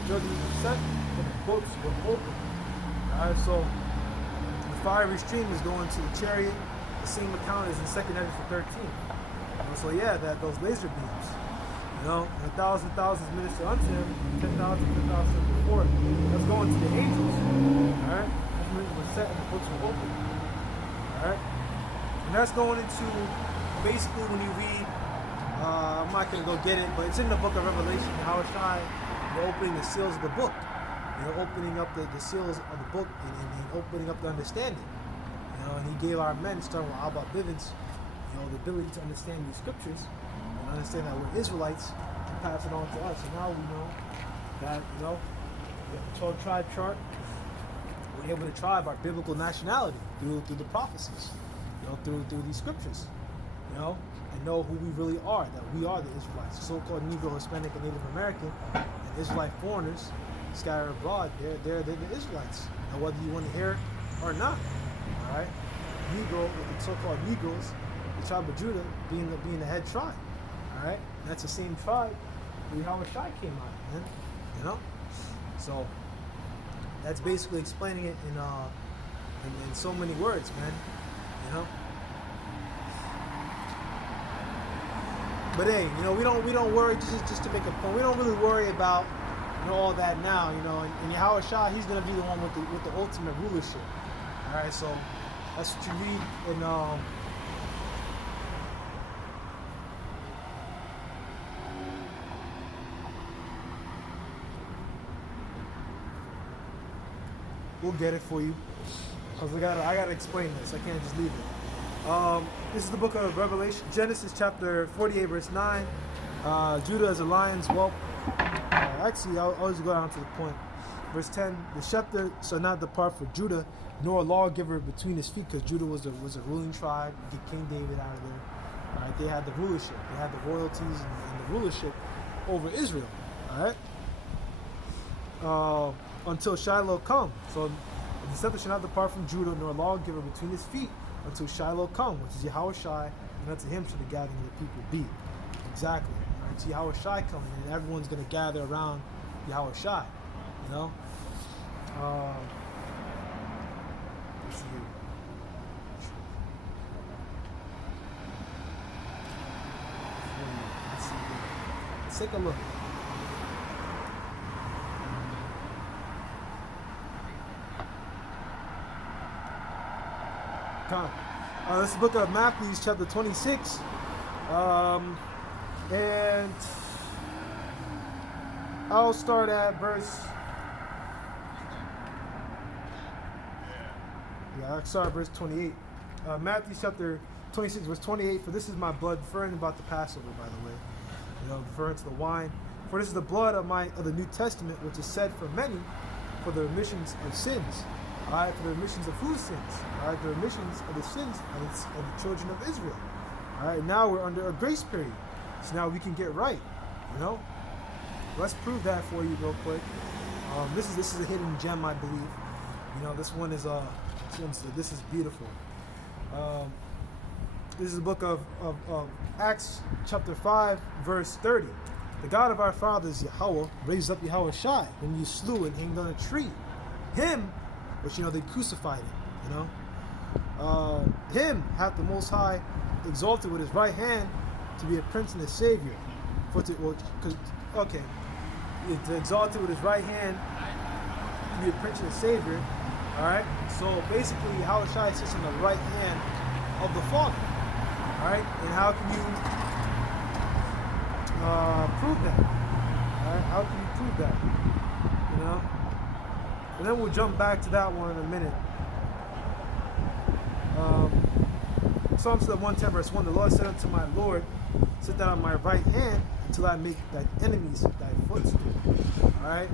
The judgment was set, and the books were opened. Alright, so the fiery stream is going to the chariot. The same account is in 2 Ezra 13. So yeah, that those laser beams. You know, and 1,000 thousands minister unto him, 10,000, 10,000 before him. That's going to the angels. Alright? Judgment was set and the books were open. Alright? And that's going into basically when you read, I'm not going to go get it, but it's in the book of Revelation, how Shai, you're opening the seals of the book. You're opening up the seals of the book and opening up the understanding. You know, and he gave our men, starting with Abba Bivens, you know, the ability to understand these scriptures. Understand that we're Israelites and pass it on to us. And now we know that, you know, the 12 tribe chart, we're able to tribe our biblical nationality through the prophecies, you know, through these scriptures, you know, and know who we really are, that we are the Israelites, the so-called Negro, Hispanic, and Native American, and Israelite foreigners scattered abroad. They're the Israelites. Now, whether you want to hear it or not, all right, Negro, the so-called Negroes, the tribe of Judah being the head tribe. Alright? That's the same tribe where Yahweh Shai came out of, man. You know? So that's basically explaining it in so many words, man. You know? But hey, you know, we don't worry just to make a point. We don't really worry about, you know, all that now, you know, and Yahweh Shai, he's gonna be the one with the ultimate rulership. Alright, so that's what you read in we'll get it for you, because I gotta explain this. I can't just leave it. This is the book of Revelation, Genesis chapter 48, verse 9. Judah as a lion's whelp. Actually, I'll always go down to the point. Verse 10: the scepter shall not depart for Judah, nor a lawgiver between his feet, because Judah was a ruling tribe. Get King David out of there. All right, they had the rulership, they had the royalties and the rulership over Israel. All right. Until Shiloh come. So the scepter shall not depart from Judah, nor a lawgiver between his feet, until Shiloh come, which is Yahweh Shai, and unto him shall the gathering of the people be. Exactly. Right? So Yahweh Shai coming, and everyone's going to gather around Yahweh Shai. You know? Let's see here. Let's take a look. This is the book of Matthew, chapter 26. And I'll start at verse. I'll start at verse 28. Matthew chapter 26, verse 28. For this is my blood, referring about the Passover, by the way. You know, referring to the wine. For this is the blood of the New Testament, which is said for many, for the remissions of sins. All right, for the remissions of whose sins? All right, the remissions of the sins of the children of Israel. All right, now we're under a grace period, so now we can get right. You know, let's prove that for you real quick. This is a hidden gem, I believe. You know, this is beautiful. This is the book of Acts, chapter 5, verse 30. The God of our fathers, Yahweh, raised up Yahweh Shai, whom you slew and hanged on a tree. Him, which, you know, they crucified him, you know. Him hath the Most High exalted with his right hand to be a prince and a savior. It's exalted with his right hand to be a prince and a savior. Alright? So basically, Yahweh Shai sits on the right hand of the Father. Alright? And how can you prove that? Alright? How can you prove that? You know? And then we'll jump back to that one in a minute. Psalms 110 verse 1, the Lord said unto my Lord, sit down on my right hand until I make thy enemies thy footstool. Alright?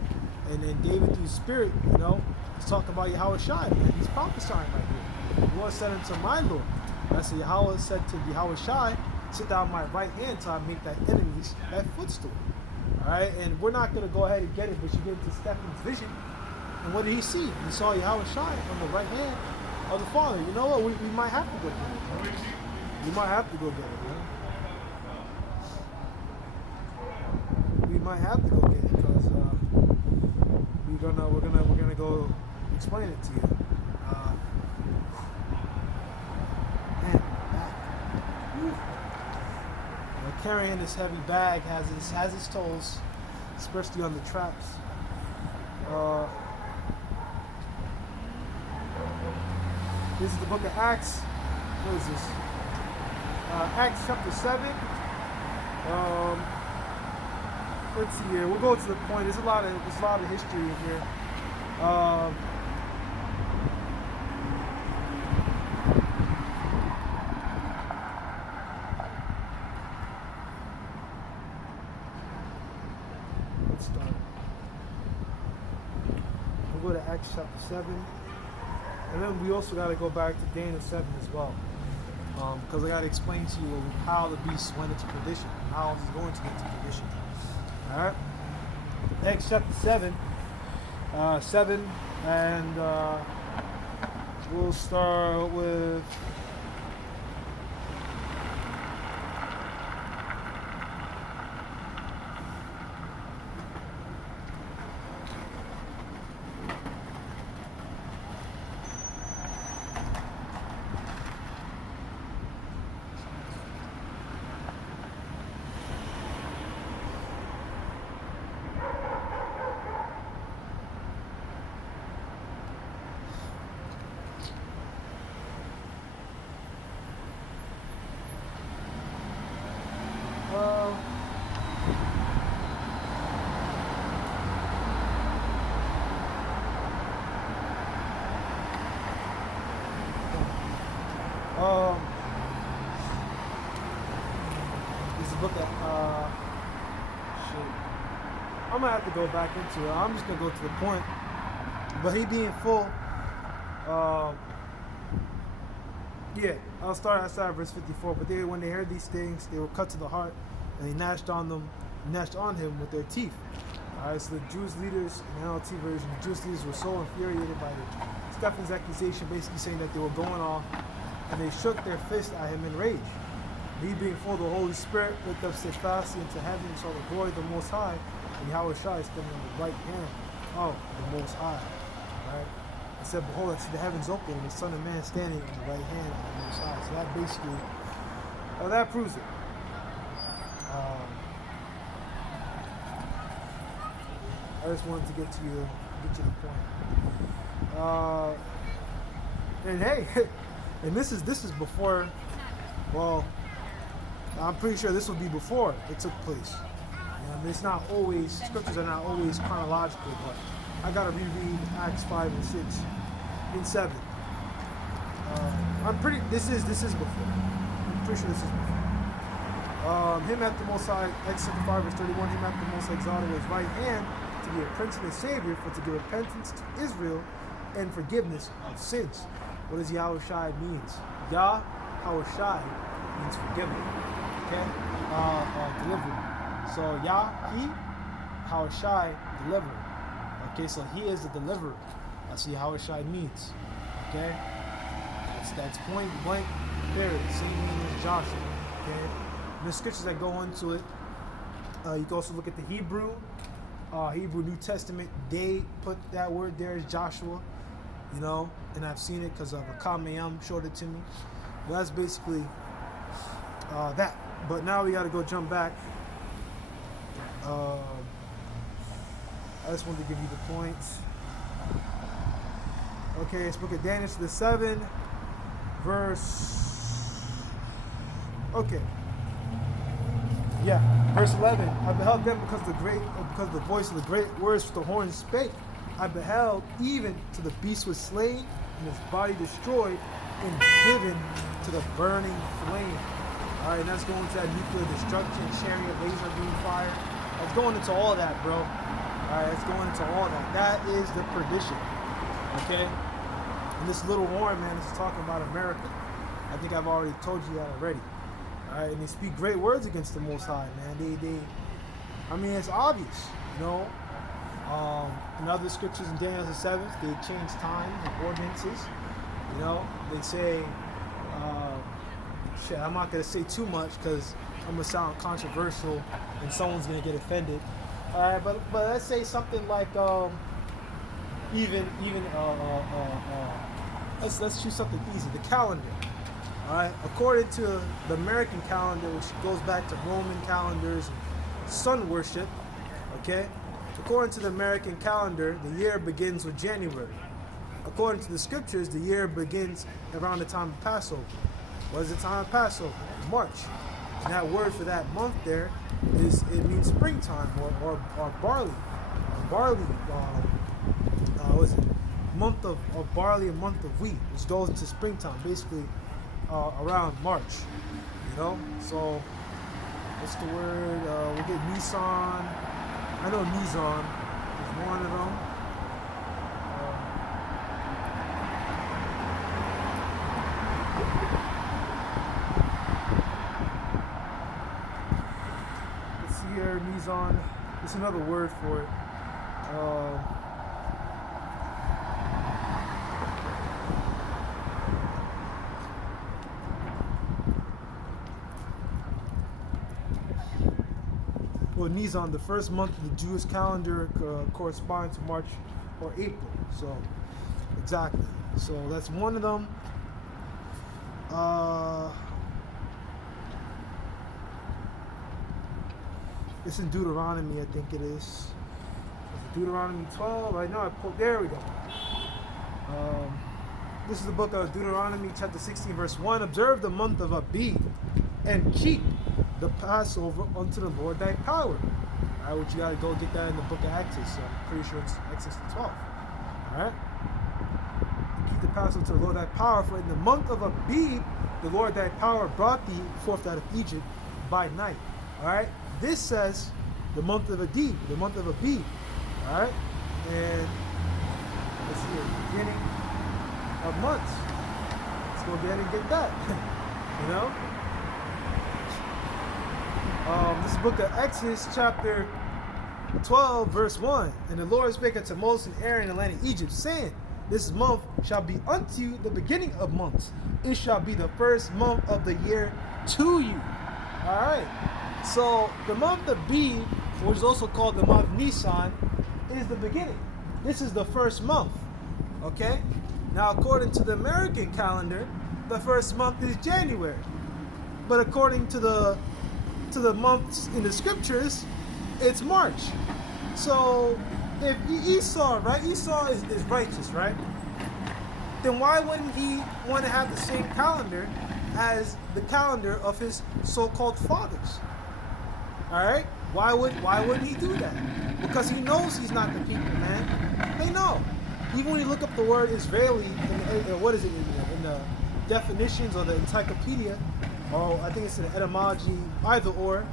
And then David through spirit, he's talking about Yahweh Shai, man. He's prophesying right here. The Lord said unto my Lord. That's so Yahweh said to Yahweh Shai, sit down on my right hand until I make thy enemies thy footstool. Alright, and we're not going to go ahead and get it, but you get into Stephen's vision. And what did he see? He saw Yahweh Shai on the right hand of the Father. You know what? We might have to go get it, man. We might have to go get it, man. We might have to go get it because we're gonna go explain it to you. Man, back. Carrying this heavy bag has its tolls, especially on the traps. This is the book of Acts. What is this? Acts chapter 7. Let's see here. We'll go to the point. There's a lot of history in here. Let's start. We'll go to Acts chapter 7. And then we also got to go back to Daniel 7 as well. Because I got to explain to you how the beast went into perdition, how he's going to get into perdition. Alright? Acts chapter 7. 7, and we'll start with this is a book that I'm gonna have to go back into it. I'm just gonna go to the point. But he being full, yeah, I'll start outside verse 54. But when they heard these things, they were cut to the heart, and they gnashed on him with their teeth. Alright, so the Jewish leaders, in the NLT version, the Jewish leaders were so infuriated by Stephen's accusation, basically saying that they were going off, and they shook their fist at him in rage. He being full of the Holy Spirit, looked up steadfastly into heaven and saw the glory of the Most High, and Yahweh Shai standing on the right hand of the Most High. Right? It said, behold, I see the heavens open, and the Son of Man standing on the right hand of the Most High. So that basically, that proves it. I just wanted to get to the point. And hey, and this is before. Well, I'm pretty sure this will be before it took place. It's not always, scriptures are not always chronological, but I gotta reread Acts 5 and 6 and 7. This is before. I'm pretty sure this is before. Him at the Most High, Acts 5 verse 31, him at the Most High exalted with his right hand to be a prince and a savior, for to give repentance to Israel and forgiveness of sins. What does Yahweh Shai means? Yahweh Shai means forgiven. Okay? Deliverer. So he, Yahweh Shai, deliverer. Okay, so he is the deliverer. That's what Yahweh Shai means. Okay? That's point blank there. Same meaning as Joshua. Okay? And the scriptures that go into it, you can also look at the Hebrew New Testament. They put that word there as Joshua, and I've seen it because of Akamayam showed it to me. But that's basically that. But now we got to go jump back. I just wanted to give you the points. Okay, it's book of Daniel, the 7, verse. Okay. Yeah, verse 11. I beheld them because the voice of the great words which the horn spake. I beheld even to the beast was slain and his body destroyed, and given to the burning flame. All right, and that's going to that nuclear destruction, sharing of laser beam fire. That's going into all that, bro. All right, it's going into all that. That is the perdition. Okay? And this little horn, man, this is talking about America. I think I've already told you that already. All right, and they speak great words against the Most High, man. I mean, it's obvious, you know. In other scriptures in Daniel the 7th, they change times and ordinances. You know, they say, shit, I'm not going to say too much because I'm going to sound controversial and someone's going to get offended. All right, but let's say something like, let's choose something easy, the calendar. All right, according to the American calendar, which goes back to Roman calendars and sun worship, okay? According to the American calendar, the year begins with January. According to the scriptures, the year begins around the time of Passover. What is the time of Passover? March. And that word for that month there it means springtime or barley. Barley, what is it? Month of barley and month of wheat, which goes into springtime, basically around March. You know? So, what's the word? We'll get Nisan. I know Nisan is one of them. Let's see here, Nisan. There's another word for it. Well, Nisan, the first month of the Jewish calendar, corresponds to March or April. So, exactly. So that's one of them. It's in Deuteronomy, I think it is. Deuteronomy 12. I know I pulled. There we go. This is the book of Deuteronomy, chapter 16, verse 1. Observe the month of Abib and keep the Passover unto the Lord thy power. All right, what you got to go get that in the book of Exodus. So I'm pretty sure it's Exodus 12. All right. Keep the Passover to the Lord thy power, for in the month of Abib, the Lord thy power brought thee forth out of Egypt by night. All right. This says the month of Abib, the month of Abib. All right. And let's see, the beginning of months. Let's go ahead and get that. You know. This is the book of Exodus, chapter 12, verse 1. And the Lord spake unto Moses and Aaron in the land of Egypt, saying, this month shall be unto the beginning of months. It shall be the first month of the year to you. All right. So the month of Abib, which is also called the month Nisan, is the beginning. This is the first month. Okay. Now, according to the American calendar, the first month is January. But according to the months in the scriptures, it's March. So if Esau, right? Esau is righteous, right? Then why wouldn't he want to have the same calendar as the calendar of his so-called fathers? All right? Why wouldn't he do that? Because he knows he's not the people, man. They know. Even when you look up the word Israeli, what is it in the definitions or the encyclopedia, or I think it's in the etymology, either or,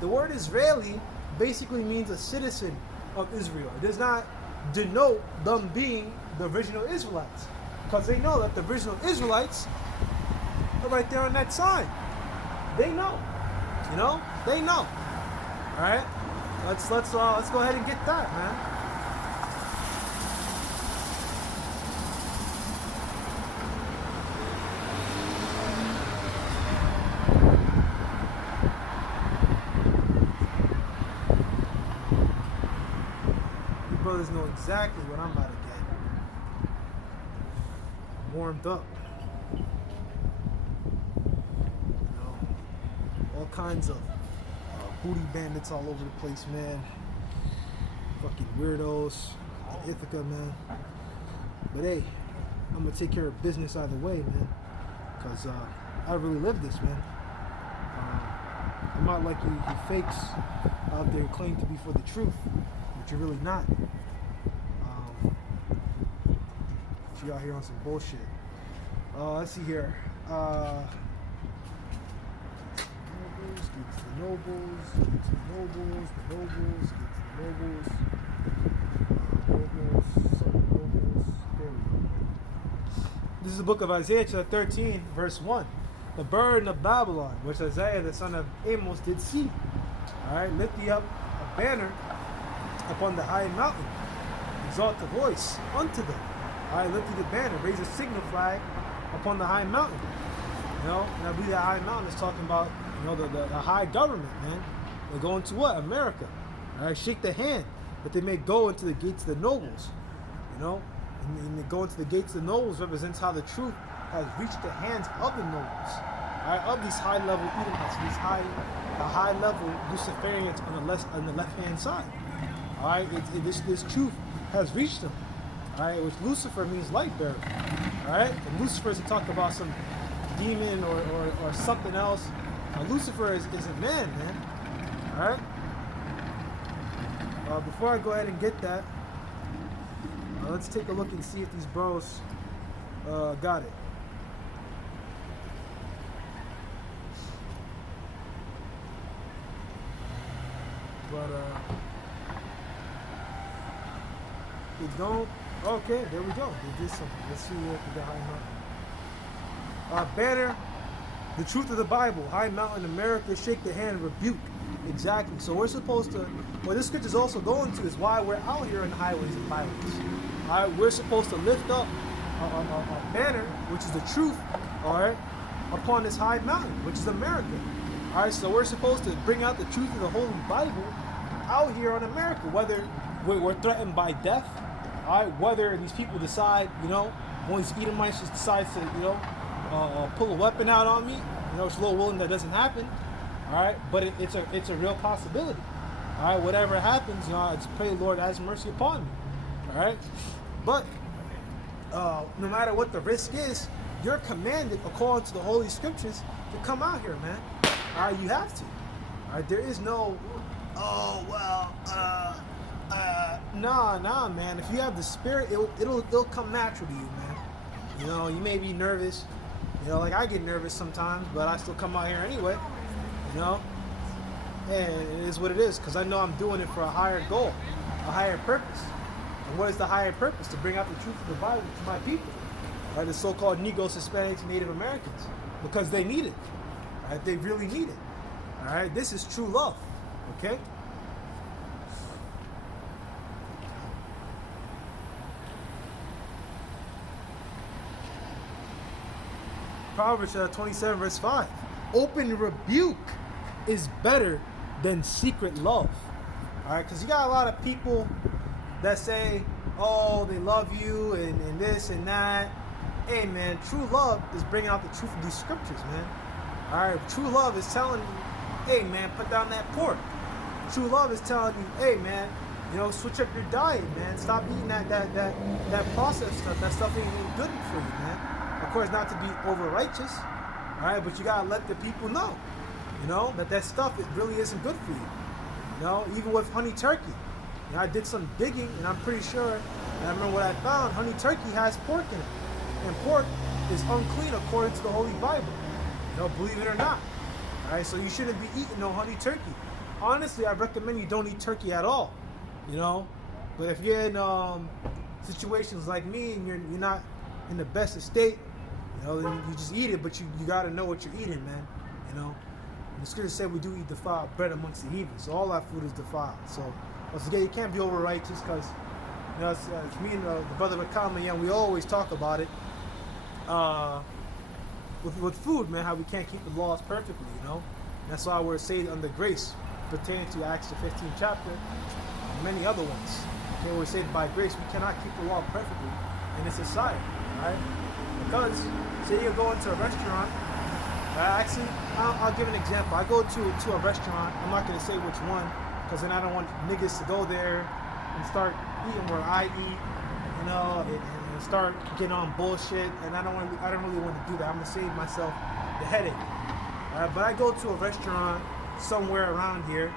the word Israeli basically means a citizen of Israel. It does not denote them being the original Israelites, because they know that the original Israelites are right there on that sign. They know, you know, they know. All right, let's go ahead and get that, man. Brothers know exactly what I'm about to get. I'm warmed up. You know, all kinds of booty bandits all over the place, man. Fucking weirdos in Ithaca, man. But hey, I'm gonna take care of business either way, man. Cause I really live this, man. I'm not like you fakes out there claim to be for the truth, but you're really not. You out here on some bullshit. Let's see here. Nobles, get to the nobles, the nobles, get to the nobles, nobles, some nobles. There we go. This is the book of Isaiah, chapter 13, verse 1. The burden of Babylon, which Isaiah the son of Amos did see. All right, lift thee up a banner upon the high mountain, exalt the voice unto them. All right, lift thee the banner, raise a signal flag upon the high mountain. You know, and I believe that high mountain is talking about, you know, the high government, man. They go into what? America. All right, shake the hand, but they may go into the gates of the nobles. You know, and they go into the gates of the nobles represents how the truth has reached the hands of the nobles. All right, of these high-level Edomites, the high-level Luciferians on the left-hand side. All right, this truth has reached them. All right, which Lucifer means light bearer. All right, and Lucifer is to talk about some demon or something else. Lucifer is a man. All right. Before I go ahead and get that, let's take a look and see if these bros got it. But they don't. Okay, there we go. They did something. Let's see what the high mountain. Banner, the truth of the Bible. High mountain, America, shake the hand, rebuke. Exactly. So we're supposed to. What this scripture is also going to is why we're out here on the highways and byways. All right, we're supposed to lift up a banner, which is the truth. All right, upon this high mountain, which is America. All right, so we're supposed to bring out the truth of the Holy Bible out here on America, whether we're threatened by death. All right, whether these people decide, you know, one of these Edomites just decides to, you know, pull a weapon out on me, you know, it's a little willing that doesn't happen. All right, but it's a real possibility. All right, whatever happens, you know, I just pray the Lord has mercy upon me. All right, but no matter what the risk is, you're commanded, according to the Holy Scriptures, to come out here, man. All right, you have to. All right, there is no, oh well, nah, man. If you have the Spirit, it'll come natural to you, man. You know, you may be nervous. You know, like I get nervous sometimes, but I still come out here anyway. You know, and it is what it is, because I know I'm doing it for a higher goal, a higher purpose. And what is the higher purpose? To bring out the truth of the Bible to my people, right? The so-called Negros, Hispanics, and Native Americans, because they need it. Right? They really need it. All right, this is true love. Okay. Proverbs 27, verse 5. Open rebuke is better than secret love. All right, because you got a lot of people that say, oh, they love you and this and that. Hey, man, true love is bringing out the truth of these scriptures, man. All right, true love is telling you, hey, man, put down that pork. True love is telling you, hey, man, you know, switch up your diet, man. Stop eating that processed stuff. That stuff ain't good for you, man. Of course, not to be over righteous, all right, but you gotta let the people know, you know, that stuff it really isn't good for you. You know, even with honey turkey, you know, I did some digging, and I'm pretty sure, and I remember what I found. Honey turkey has pork in it, and pork is unclean according to the Holy Bible. You know, believe it or not. All right, so you shouldn't be eating no honey turkey. Honestly, I recommend you don't eat turkey at all. You know, but if you're in situations like me and you're not in the best of state, you know, then you just eat it, but you got to know what you're eating, man. You know, and the scripture said we do eat defiled bread amongst the heathen, so all our food is defiled. So once again, you can't be over righteous, because you know it's me and the brother Rakam, and we always talk about it with food, man. How we can't keep the laws perfectly, you know. And that's why we're saved under grace, pertaining to Acts the 15th chapter, and many other ones. Okay, we're saved by grace. We cannot keep the law perfectly in this society, right? Because say you go into a restaurant. Actually, I'll give an example. I go to a restaurant. I'm not going to say which one, because then I don't want niggas to go there and start eating where I eat, you know, and start getting on bullshit. And I don't really want to do that. I'm going to save myself the headache. But I go to a restaurant somewhere around here,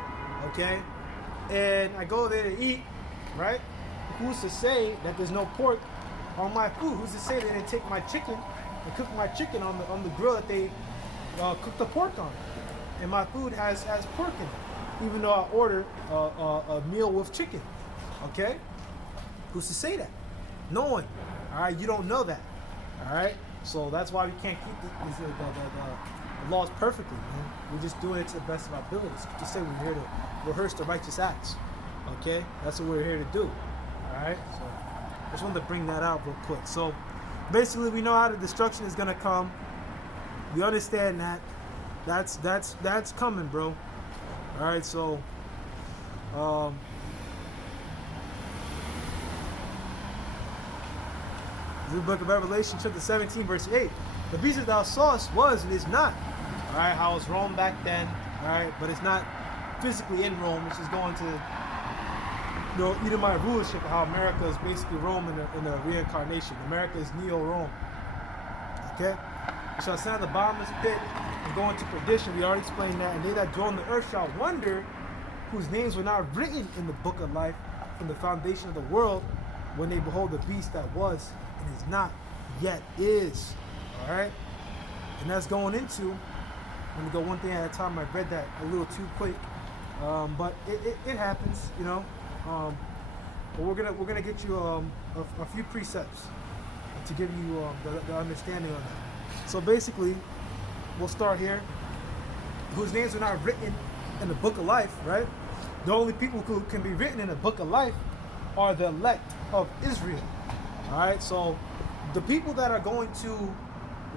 okay, and I go there to eat, right? Who's to say that there's no pork on my food? Who's to say they didn't take my chicken and cook my chicken on the grill that they cook the pork on, and my food has pork in it, even though I ordered a meal with chicken. Okay, who's to say that? No one. All right, you don't know that. All right, so that's why we can't keep the laws perfectly, man. We're just doing it to the best of our abilities. Just say we're here to rehearse the righteous acts. Okay, that's what we're here to do. All right, so I just wanted to bring that out real quick. So basically, we know how the destruction is gonna come. We understand that. That's coming, bro. All right, so the book of Revelation, chapter 17, verse 8. The beast that thou sawest was and is not. All right, how was Rome back then? All right, but it's not physically in Rome. It's just going to, you know, Edomite rulership. How America is basically Rome in the reincarnation. America is Neo-Rome. Okay, it shall ascend the bottomless pit and go into perdition. We already explained that. And they that dwell on the earth shall wonder, whose names were not written in the book of life from the foundation of the world, when they behold the beast that was and is not, yet is. All right, and that's going into. I'm gonna go one thing at a time. I read that a little too quick, but it happens, you know. But we're gonna get you a few precepts to give you the understanding of that. So basically, we'll start here. Whose names are not written in the book of life, right? The only people who can be written in the book of life are the elect of Israel. All right, so the people that are going to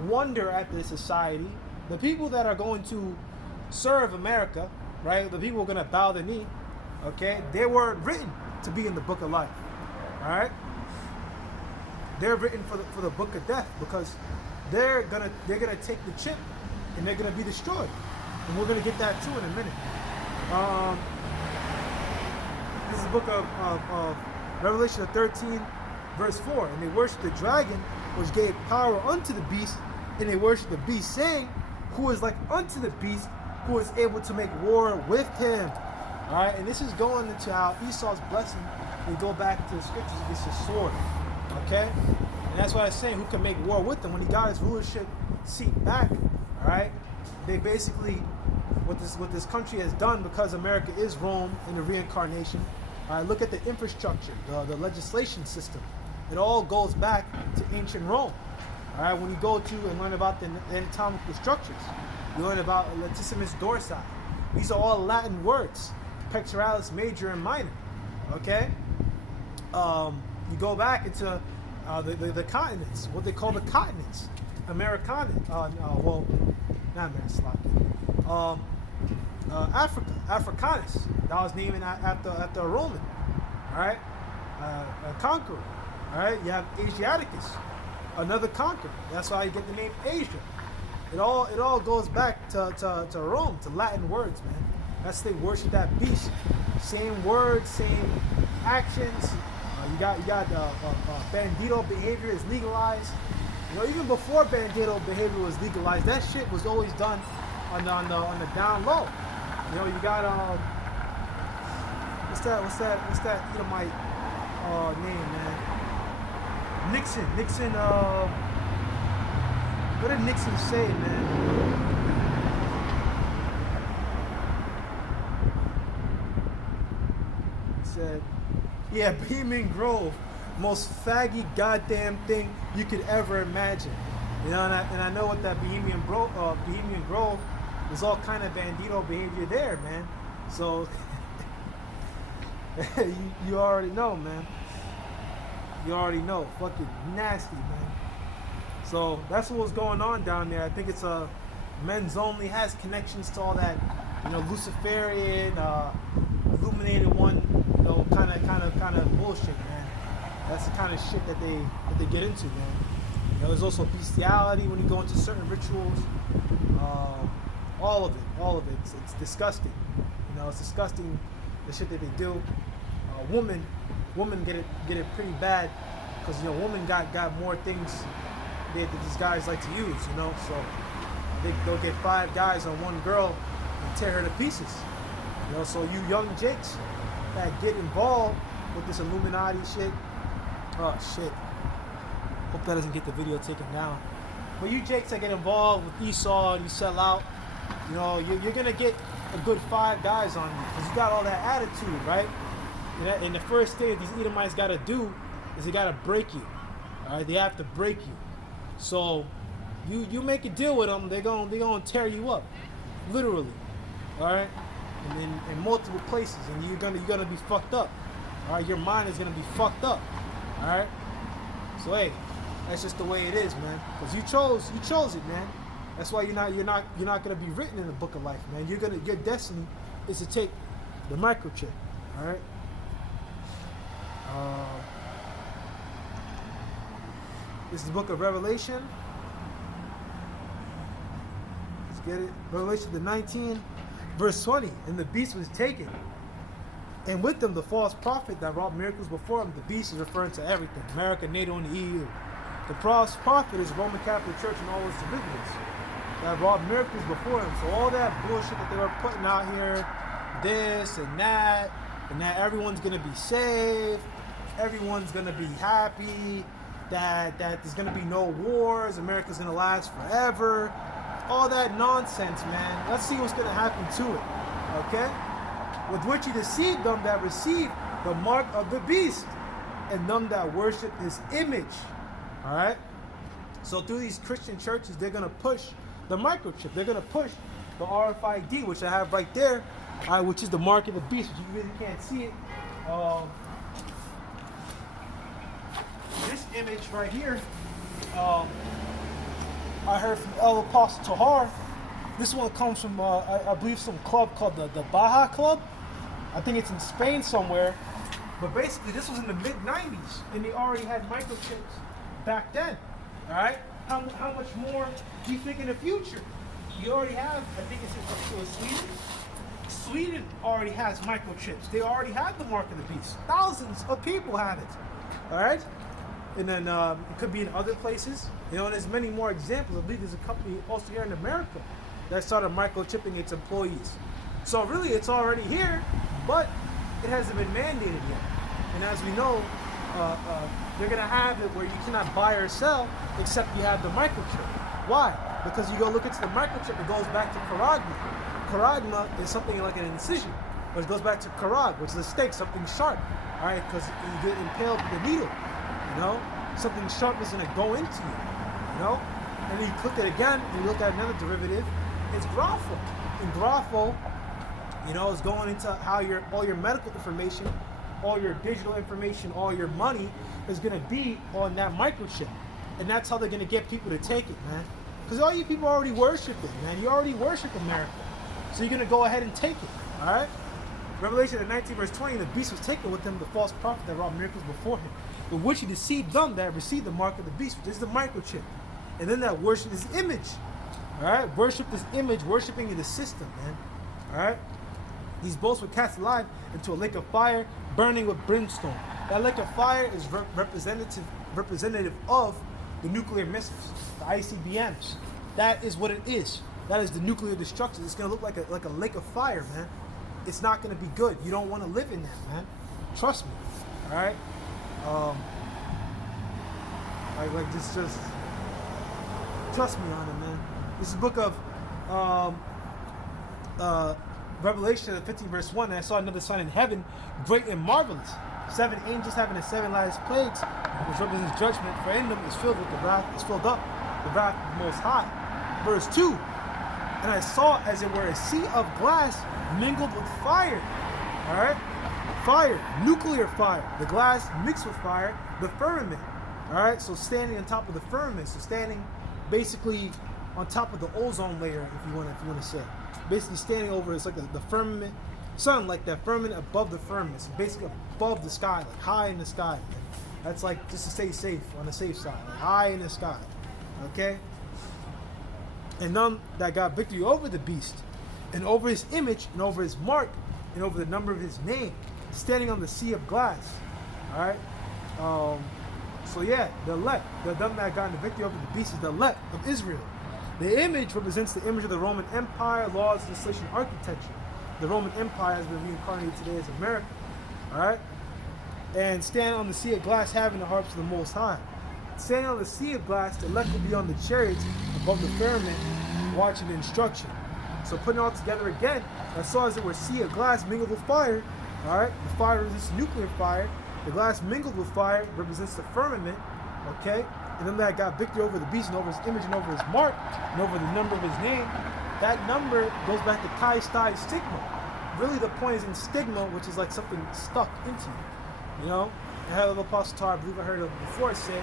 wonder at this society, the people that are going to serve America, right? The people who are going to bow the knee, okay? They weren't written to be in the book of life, all right? They're written for the book of death, because they're gonna take the chip and they're gonna be destroyed, and we're gonna get that too in a minute. This is the book of Revelation 13, verse 4. And they worship the dragon, which gave power unto the beast, and they worship the beast, saying, who is like unto the beast, who is able to make war with him. All right, and this is going into how Esau's blessing, we go back to the scriptures against his sword. Okay, and that's why I'm saying, who can make war with him when he got his rulership seat back. All right, they basically, what this country has done, because America is Rome in the reincarnation. All right, look at the infrastructure, the legislation system. It all goes back to ancient Rome. All right, when you go to and learn about the anatomical structures, you learn about latissimus dorsi. These are all Latin words, pectoralis major and minor. Okay, you go back into the continents, what they call the continents, Americana. Well, not America. Africa, Africanus. That was named after a Roman. All right, a conqueror. All right, you have Asiaticus, another conqueror. That's why you get the name Asia. It all goes back to Rome, to Latin words, man. That's they worship that beast. Same words, same actions. You got bandito behavior is legalized. You know, even before bandito behavior was legalized, that shit was always done on the down low. You know, you got what's that Edomite name, man? Nixon, what did Nixon say, man? He said, yeah, Bohemian Grove, most faggy goddamn thing you could ever imagine. You know, and I know what that Bohemian Grove, there's all kind of bandito behavior there, man. So, you already know, man. You already know. Fucking nasty, man. So that's what was going on down there. I think it's Men's Only has connections to all that, you know, Luciferian, illuminated one, you know, kind of bullshit, man. That's the kind of shit that they get into, man. You know, there's also bestiality when you go into certain rituals. All of it. It's disgusting. You know, it's disgusting the shit that they do. Women get it pretty bad, because, you know, women got more things that these guys like to use, you know. So they'll get 5 guys on one girl and tear her to pieces, you know. So you young jakes that get involved with this Illuminati shit, oh shit, hope that doesn't get the video taken down. But you Jakes that get involved with Esau and you sell out, you know, you're gonna get a good 5 guys on you because you got all that attitude, right? And the first thing these Edomites got to do is they got to break you. All right, they have to break you. So you make a deal with them, they're gonna tear you up, literally. All right, and in multiple places, and you're gonna be fucked up. All right, your mind is gonna be fucked up. All right. So hey, that's just the way it is, man. Because you chose it, man. That's why you're not gonna be written in the book of life, man. Your destiny is to take the microchip. All right. This is the book of Revelation. Let's get it. Revelation the 19, verse 20. And the beast was taken, and with them the false prophet that wrought miracles before him. The beast is referring to everything: America, NATO, and the EU. The false prophet is Roman Catholic Church and all its derivatives that wrought miracles before him. So all that bullshit that they were putting out here, this and that everyone's gonna be saved, everyone's gonna be happy, that there's gonna be no wars, America's gonna last forever, all that nonsense, man. Let's see what's gonna happen to it. Okay? With which he deceived them that received the mark of the beast, and them that worship his image. All right. So through these Christian churches, they're gonna push the microchip. They're gonna push the RFID, which I have right there, which is the mark of the beast. Which you really can't see it. This image right here, I heard from El Apostle Tahar. This one comes from, I believe, some club called the Baja Club. I think it's in Spain somewhere. But basically, this was in the mid-90s, and they already had microchips back then. All right? How much more do you think in the future? You already have, I think it's Sweden. Sweden already has microchips. They already have the mark of the beast. Thousands of people have it. All right? And then it could be in other places. You know, and there's many more examples. I believe there's a company also here in America that started microchipping its employees. So really, it's already here, but it hasn't been mandated yet. And as we know, they're going to have it where you cannot buy or sell except you have the microchip. Why? Because you go look into the microchip, it goes back to charagma. Charagma is something like an incision, but it goes back to charag, which is a stake, something sharp. All right, because you get impaled with a needle. You know, something sharp is going to go into you. You know, and then you click it again, and you look at another derivative. It's grapho. And grapho, you know, is going into how all your medical information, all your digital information, all your money is going to be on that microchip. And that's how they're going to get people to take it, man. Because all you people already worship it, man. You already worship America. So you're going to go ahead and take it, all right? Revelation 19, verse 20, the beast was taken with him, the false prophet that wrought miracles before him, with which he deceived them that received the mark of the beast, which is the microchip. And then that worship his image, all right? Worship his image, worshiping in the system, man, all right? These boats were cast alive into a lake of fire, burning with brimstone. That lake of fire is representative of the nuclear missiles, the ICBMs. That is what it is. That is the nuclear destruction. It's gonna look like a lake of fire, man. It's not gonna be good. You don't want to live in that, man. Trust me. All right. Like this, just trust me on it, man. This is the book of Revelation 15, verse 1. And I saw another sign in heaven, great and marvelous. 7 angels having the 7 last plagues, which represents judgment. For in them is filled with the wrath, is filled up the wrath of the Most High. Verse 2. And I saw, as it were, a sea of glass mingled with fire. All right, fire, nuclear fire. The glass mixed with fire. The firmament. All right, so standing on top of the firmament. So standing basically on top of the ozone layer, if you want to say. Basically standing over, it's like the firmament, something like that, firmament above the firmament, so basically above the sky, like high in the sky. That's like just to stay safe, on the safe side, like high in the sky, okay? And none that got victory over the beast, and over his image, and over his mark, and over the number of his name, standing on the sea of glass, all right? So yeah, the elect, the them that got the victory over the beast is the elect of Israel. The image represents the image of the Roman Empire, laws, legislation, architecture. The Roman Empire has been reincarnated today as America. All right? And stand on the sea of glass having the harps of the Most High. Standing on the sea of glass, the elect will be on the chariots above the firmament, watching the instruction. So putting it all together again, as saw as it were sea of glass mingled with fire. All right, the fire is nuclear fire. The glass mingled with fire represents the firmament. Okay, and then that got victory over the beast and over his image and over his mark and over the number of his name. That number goes back to Chi Stai Stigma. Really, the point is in stigma, which is like something stuck into you. You know, I had a little Apostle Tar, I believe I heard of before, say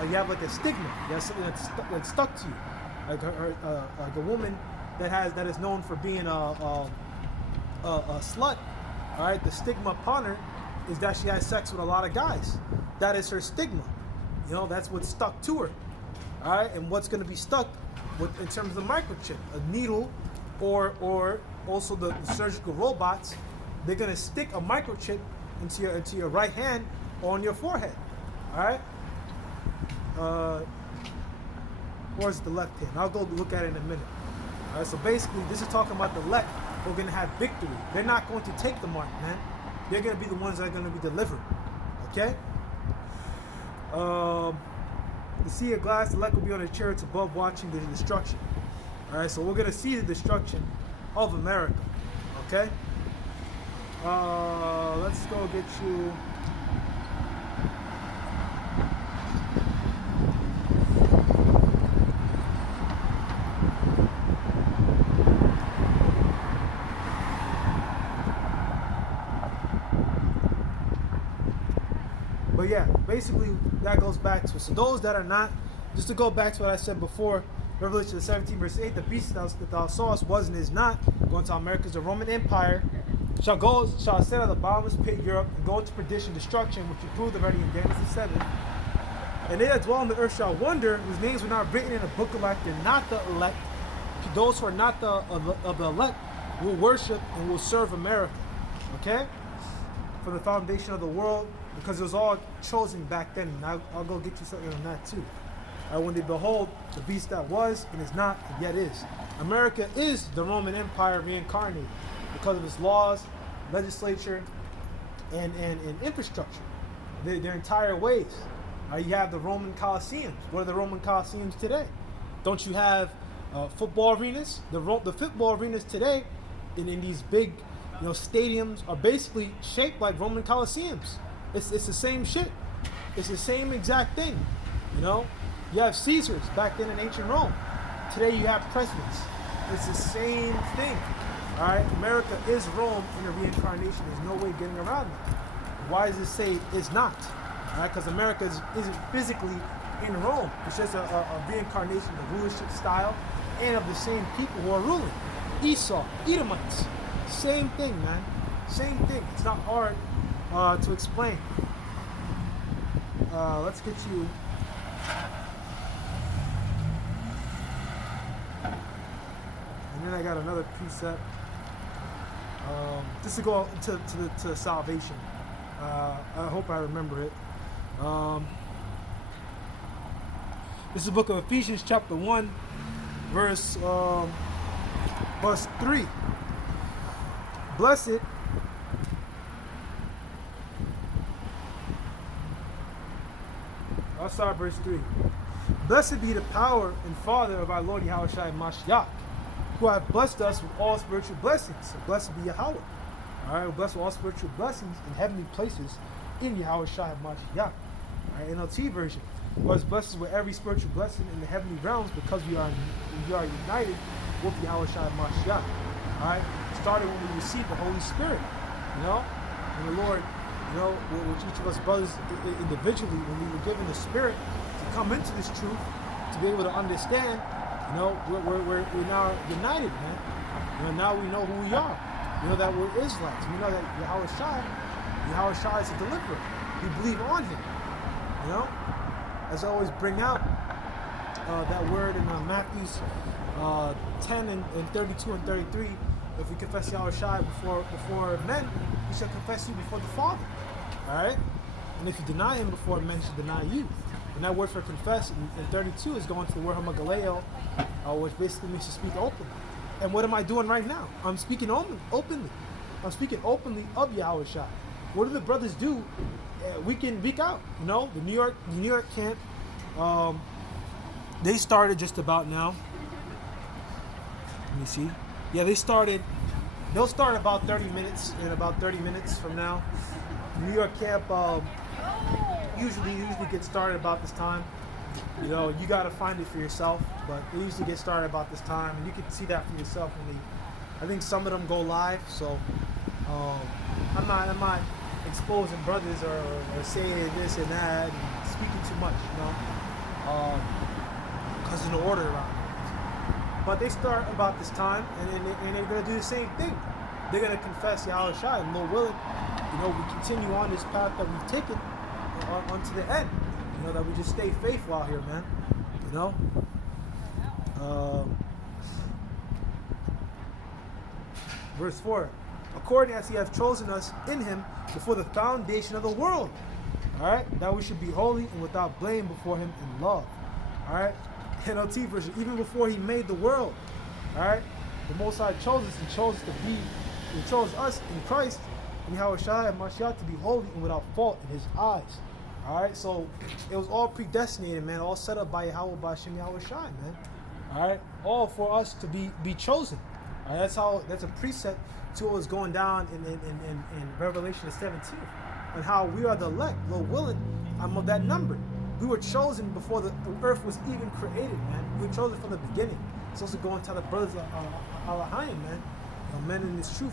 like you have like a stigma. You have something that's stuck to you, like like a woman that is known for being a slut. All right, the stigma upon her is that she has sex with a lot of guys. That is her stigma. You know, that's what's stuck to her. All right, and what's going to be stuck in terms of the microchip, a needle, or also the surgical robots. They're going to stick a microchip into your right hand or on your forehead. All right. Or is it the left hand? I'll go look at it in a minute. All right. So basically, this is talking about the left. We're going to have victory. They're not going to take the mark, man. They're going to be the ones that are going to be delivered. Okay? The sea of glass, the elect will be on the chariots above watching the destruction. All right, so we're going to see the destruction of America. Okay? Let's go get you... But yeah, basically that goes back to it. So those that are not, just to go back to what I said before, Revelation 17 verse 8, the beast that thou sawest was and is not, going to America, the Roman Empire, shall ascend out of the bottomless pit Europe and go into perdition, destruction, which you proved already in Daniel 7. And they that dwell on the earth shall wonder, whose names were not written in the book of life. They're not the elect. To those who are not of the elect will worship and will serve America. Okay? For the foundation of the world, because it was all chosen back then. And I'll go get you something on that too. When they behold the beast that was and is not and yet is. America is the Roman Empire reincarnated because of its laws, legislature, and infrastructure. Their entire ways. You have the Roman Colosseums. What are the Roman Colosseums today? Don't you have football arenas? The football arenas today in these big stadiums are basically shaped like Roman Colosseums. It's the same shit. It's the same exact thing. You have Caesars back then in ancient Rome. Today you have presidents. It's the same thing. All right, America is Rome in a reincarnation. There's no way getting around that. Why does it say it's not? All right, because America isn't physically in Rome. It's just a reincarnation of the rulership style and of the same people who are ruling. Esau, Edomites, same thing, man. Same thing. It's not hard to explain. Let's get you. And then I got another precept. Just to go to salvation. I hope I remember it. This is the book of Ephesians, chapter 1, verse 3. Blessed I'll start verse 3. Blessed be the power and Father of our Lord Yahushua Mashiach, who have blessed us with all spiritual blessings. So blessed be Yahweh. All right, we're blessed with all spiritual blessings in heavenly places in Yahushua Mashiach. All right, NLT version. Was blessed with every spiritual blessing in the heavenly realms because we are united with Yahushua Mashiach. All right, started when we received the Holy Spirit. And the Lord, with each of us brothers individually, when we were given the Spirit to come into this truth, to be able to understand, we're now united, man. Now we know who we are. We know that we're Israelites. We know that Yahushua is a deliverer. We believe on him. As I always bring out that word in Matthew 10 and 32 and 33, if we confess Yahushua before men, he shall confess you before the Father. All right? And if you deny him before men, he shall deny you. And that word for confess in 32 is going to the word hamagaleo, which basically means to speak openly. And what am I doing right now? I'm speaking openly. I'm speaking openly of Yahushua. What do the brothers do week in, week out? The New York camp, They started just about now. Let me see. Yeah, they started. They'll start about 30 minutes. In about 30 minutes from now, New York camp usually gets started about this time. You know, you gotta find it for yourself, but they usually get started about this time, and you can see that for yourself when they. I think some of them go live, so I'm not exposing brothers or saying this and that and speaking too much, you know, because there's no order around it. But they start about this time, and they're gonna do the same thing. They're gonna confess Yahweh Shai, and Lord willing, you know, we continue on this path that we've taken onto the end. You know, that we just stay faithful out here, man. You know. Verse 4. According as he hath chosen us in him before the foundation of the world. Alright? That we should be holy and without blame before him in love. Alright? NLT version. Even before he made the world. Alright? The Most High chose us and chose us in Christ, and Yahweh Shai and Mashiach to be holy and without fault in his eyes. Alright? So it was all predestinated, man. All set up by Yahweh B'Shem Yahweh Shai, man. Alright? All for us to be chosen. Alright? That's a precept to what was going down in Revelation 17, and how we are the elect. Lord willing, I'm of that number. We were chosen before the earth was even created, man. We were chosen from the beginning. It's also going to tell the brothers Alahayim, man. Men in this truth,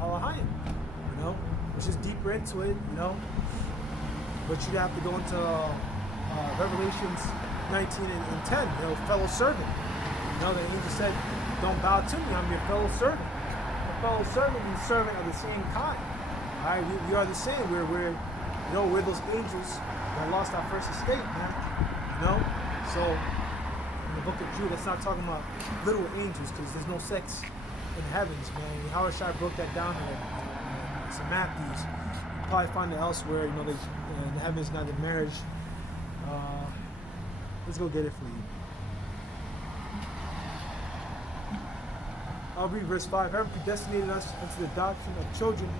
Alahayim. You know, which is deeper into it, you know. But you'd have to go into Revelations 19 and 10, you know, fellow servant. You know, the angel said, don't bow to me, I'm your fellow servant. Fellow servant and servant are the same kind. All right, we are the same. We're those angels that lost our first estate, man. You know, so in the book of Jude, that's not talking about little angels, because there's no sex in the heavens, man. Howard Shai broke that down in some Matthews. You probably find it elsewhere. You know, in the heavens not the marriage. Let's go get it for you. I'll read verse 5. Heaven predestinated us unto the adoption of children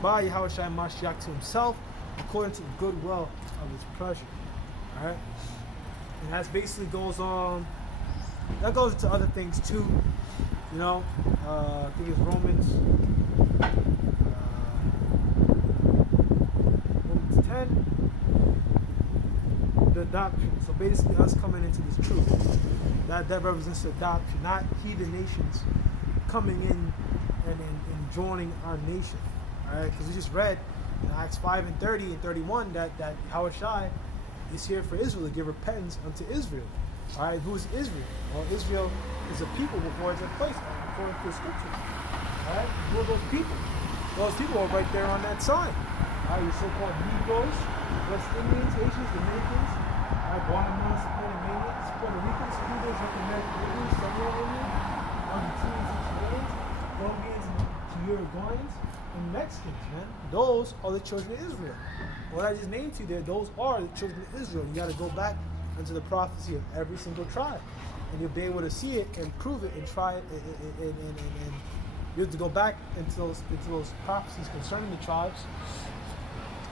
by Yahweh Shai Mashiach to himself, according to the good will of his pleasure. Alright? And that basically goes on. That goes into other things too. You know, I think it's Romans 10. The adoption. So basically us coming into this truth. That represents adoption, not heathen nations coming in and joining our nation. Alright, because we just read in Acts 5 and 30 and 31 that Howard Shai is here for Israel to give repentance unto Israel. Alright, who is Israel? Well, Israel is a people before it's a place, according to the scriptures. Alright, who are those people? Those people are right there on that sign. Alright, your so-called Negroes, West Indians, Haitians, Dominicans, Guatemalans, Panamanians, Puerto Ricans, Cubans, American Indians, Samoan Indians, Argentinians and Chileans, Colombians and Uruguayans, and Mexicans, man. Those are the children of Israel. What I just named to you there, those are the children of Israel. You got to go back into the prophecy of every single tribe, and you'll be able to see it and prove it and try it, and you have to go back into those prophecies concerning the tribes,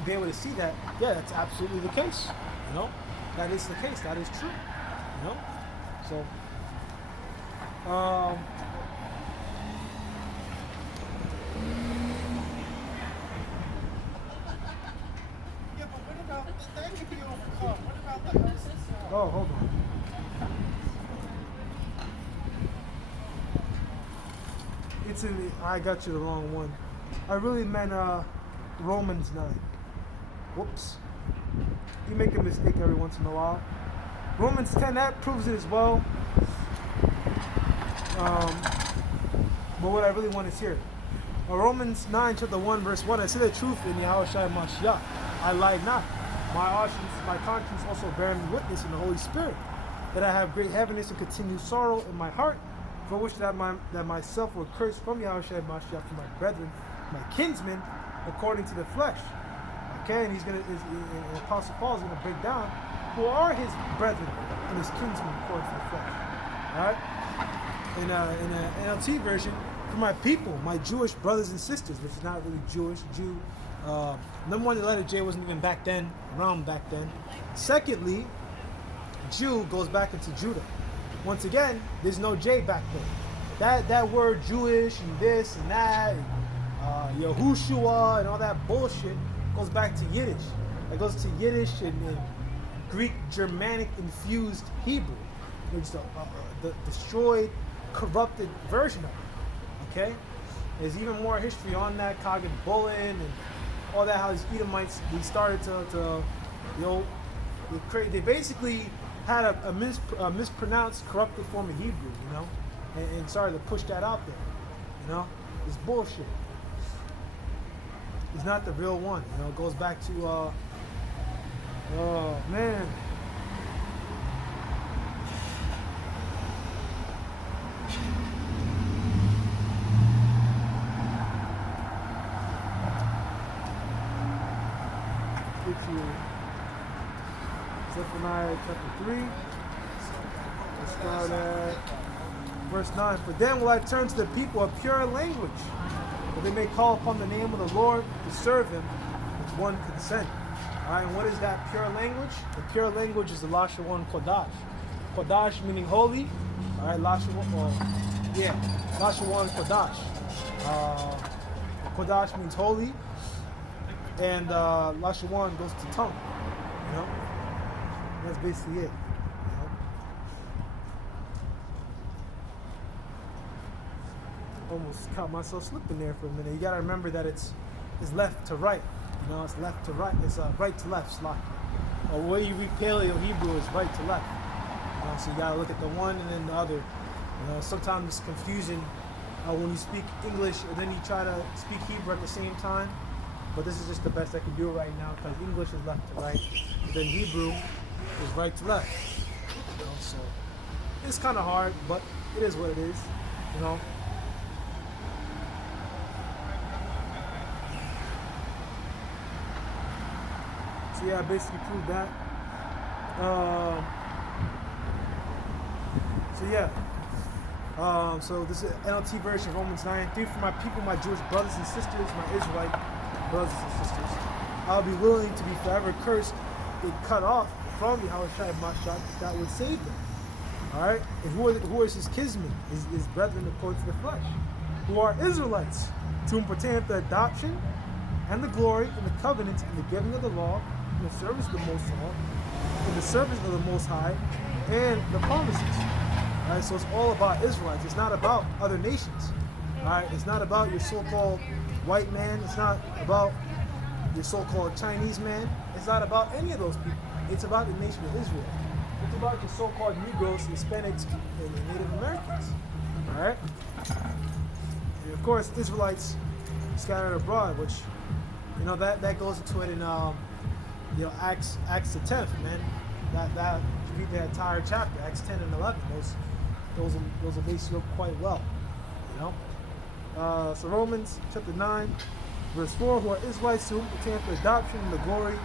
be able to see that, yeah, that's absolutely the case. You know, that is the case. That is true. You know, so. Yeah, but what about that could be overcome? What about the verses? Oh, hold on. It's in the. I got you the wrong one. I really meant Romans 9. Whoops. You make a mistake every once in a while. Romans 10, that proves it as well. But what I really want is here. Romans 9, chapter 1, verse 1. I say the truth in Yahweh Shai Mashiach. I lie not. My conscience also bearing me witness in the Holy Spirit, that I have great heaviness and continued sorrow in my heart, for which that myself were cursed from Yahweh Shai Mashiach to my brethren, my kinsmen, according to the flesh. Okay, and Apostle Paul is going to break down who are his brethren and his kinsmen according to the flesh. All right. In an NLT version, for my people, my Jewish brothers and sisters, which is not really Jewish, Jew. Number one, the letter J wasn't even around back then. Secondly, Jew goes back into Judah. Once again, there's no J back there. That word Jewish and this and that, and, Yahushua and all that bullshit goes back to Yiddish. It goes to Yiddish and Greek, Germanic infused Hebrew. It's the destroyed, corrupted version of it. Okay? There's even more history on that, Kaghan Bulin and all that, how these Edomites, they started to they basically had a mispronounced, corrupted form of Hebrew, and started to push that out there. It's bullshit. It's not the real one. It goes back to, oh man. Zephaniah chapter 3. Let's start at verse 9. For then will I turn to the people a pure language, that they may call upon the name of the Lord to serve him with one consent. Alright, and what is that pure language? The pure language is the Lashawan Kodash. Kodash meaning holy. Alright, Lashawan Kodash. Kodash means holy. And Lashawan goes to tongue. That's basically it. Almost caught myself slipping there for a minute. You gotta remember that it's left to right. It's left to right. It's right to left. Slack. Or the way you read Paleo Hebrew is right to left. So you gotta look at the one and then the other. Sometimes it's confusing when you speak English and then you try to speak Hebrew at the same time. But this is just the best I can do right now because English is left to right, and then Hebrew is right to left. So it's kind of hard, but it is what it is. So yeah, I basically proved that. So this is NLT version, Romans 9:3. For my people, my Jewish brothers and sisters, my Israelite brothers and sisters, I'll be willing to be forever cursed and cut off from Yahushua Mashiach that would save them. Alright? And who is his kinsmen? His brethren according to the flesh. Who are Israelites, to whom pertaineth the adoption and the glory and the covenants and the giving of the law and the service of the Most High and the service of the Most High and the promises. Alright, so it's all about Israelites. It's not about other nations. Alright, it's not about your so-called white man. It's not about your so-called Chinese man. It's not about any of those people. It's about the nation of Israel. It's about your so-called Negroes, Hispanics, and Native Americans. Alright? And of course, Israelites scattered abroad, which, that goes into it in Acts the 10th, man. That you read the entire chapter, Acts 10 and 11. Those will base you up quite well. So Romans chapter 9, verse 4, who are Israelites to whom pertain the adoption and the glory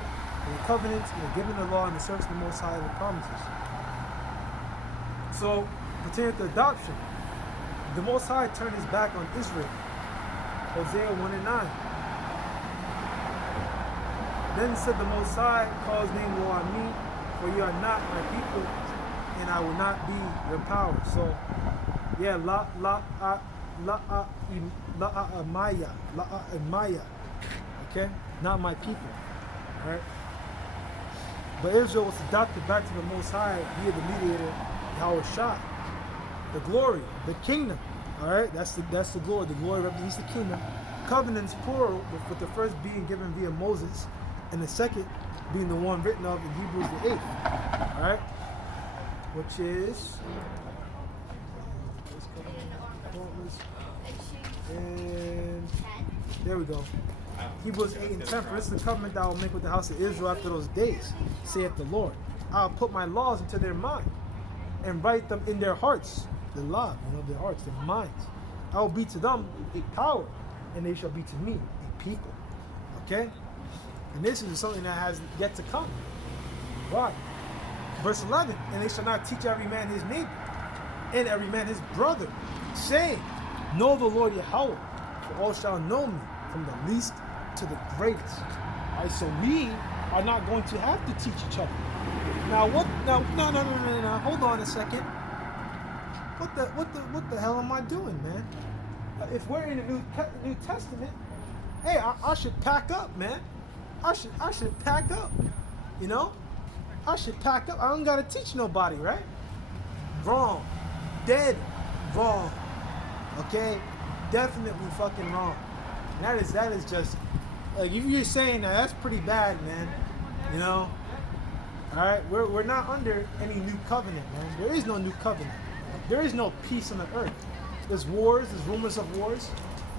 and the covenants and the giving of the law and the service of the Most High and the promises. So, pertaining to adoption, the Most High turned his back on Israel. Hosea 1 and 9. Then said the Most High, call his name Lo on me, for you are not my people, and I will not be your power. So, yeah, Maya. Okay? Not my people. Alright? But Israel was adopted back to the Most High via the mediator, Yahushua. The glory, the kingdom. Alright? That's the glory. The glory represents the kingdom. Covenants plural, with the first being given via Moses, and the second being the one written of in Hebrews the 8th. Alright? Which is and there we go. Hebrews 8 and 10. For this is the covenant that I will make with the house of Israel after those days, saith the Lord. I'll put my laws into their mind and write them in their hearts. The law, their hearts, their minds. I will be to them a power, and they shall be to me a people. Okay? And this is something that has yet to come. Why? Verse 11. And they shall not teach every man his neighbor, and every man his brother, saying, know the Lord Yahweh, for all shall know me, from the least to the greatest. Alright, so we are not going to have to teach each other. Now what? No. Hold on a second. What the hell am I doing, man? If we're in the New Testament, hey, I should pack up, man. I should pack up. You know, I should pack up. I don't gotta teach nobody, right? Wrong, dead wrong. Okay, definitely fucking wrong. And that is just like if you're saying that, that's pretty bad, man. You know. All right, we're not under any new covenant, man. There is no new covenant. There is no peace on the earth. There's wars. There's rumors of wars.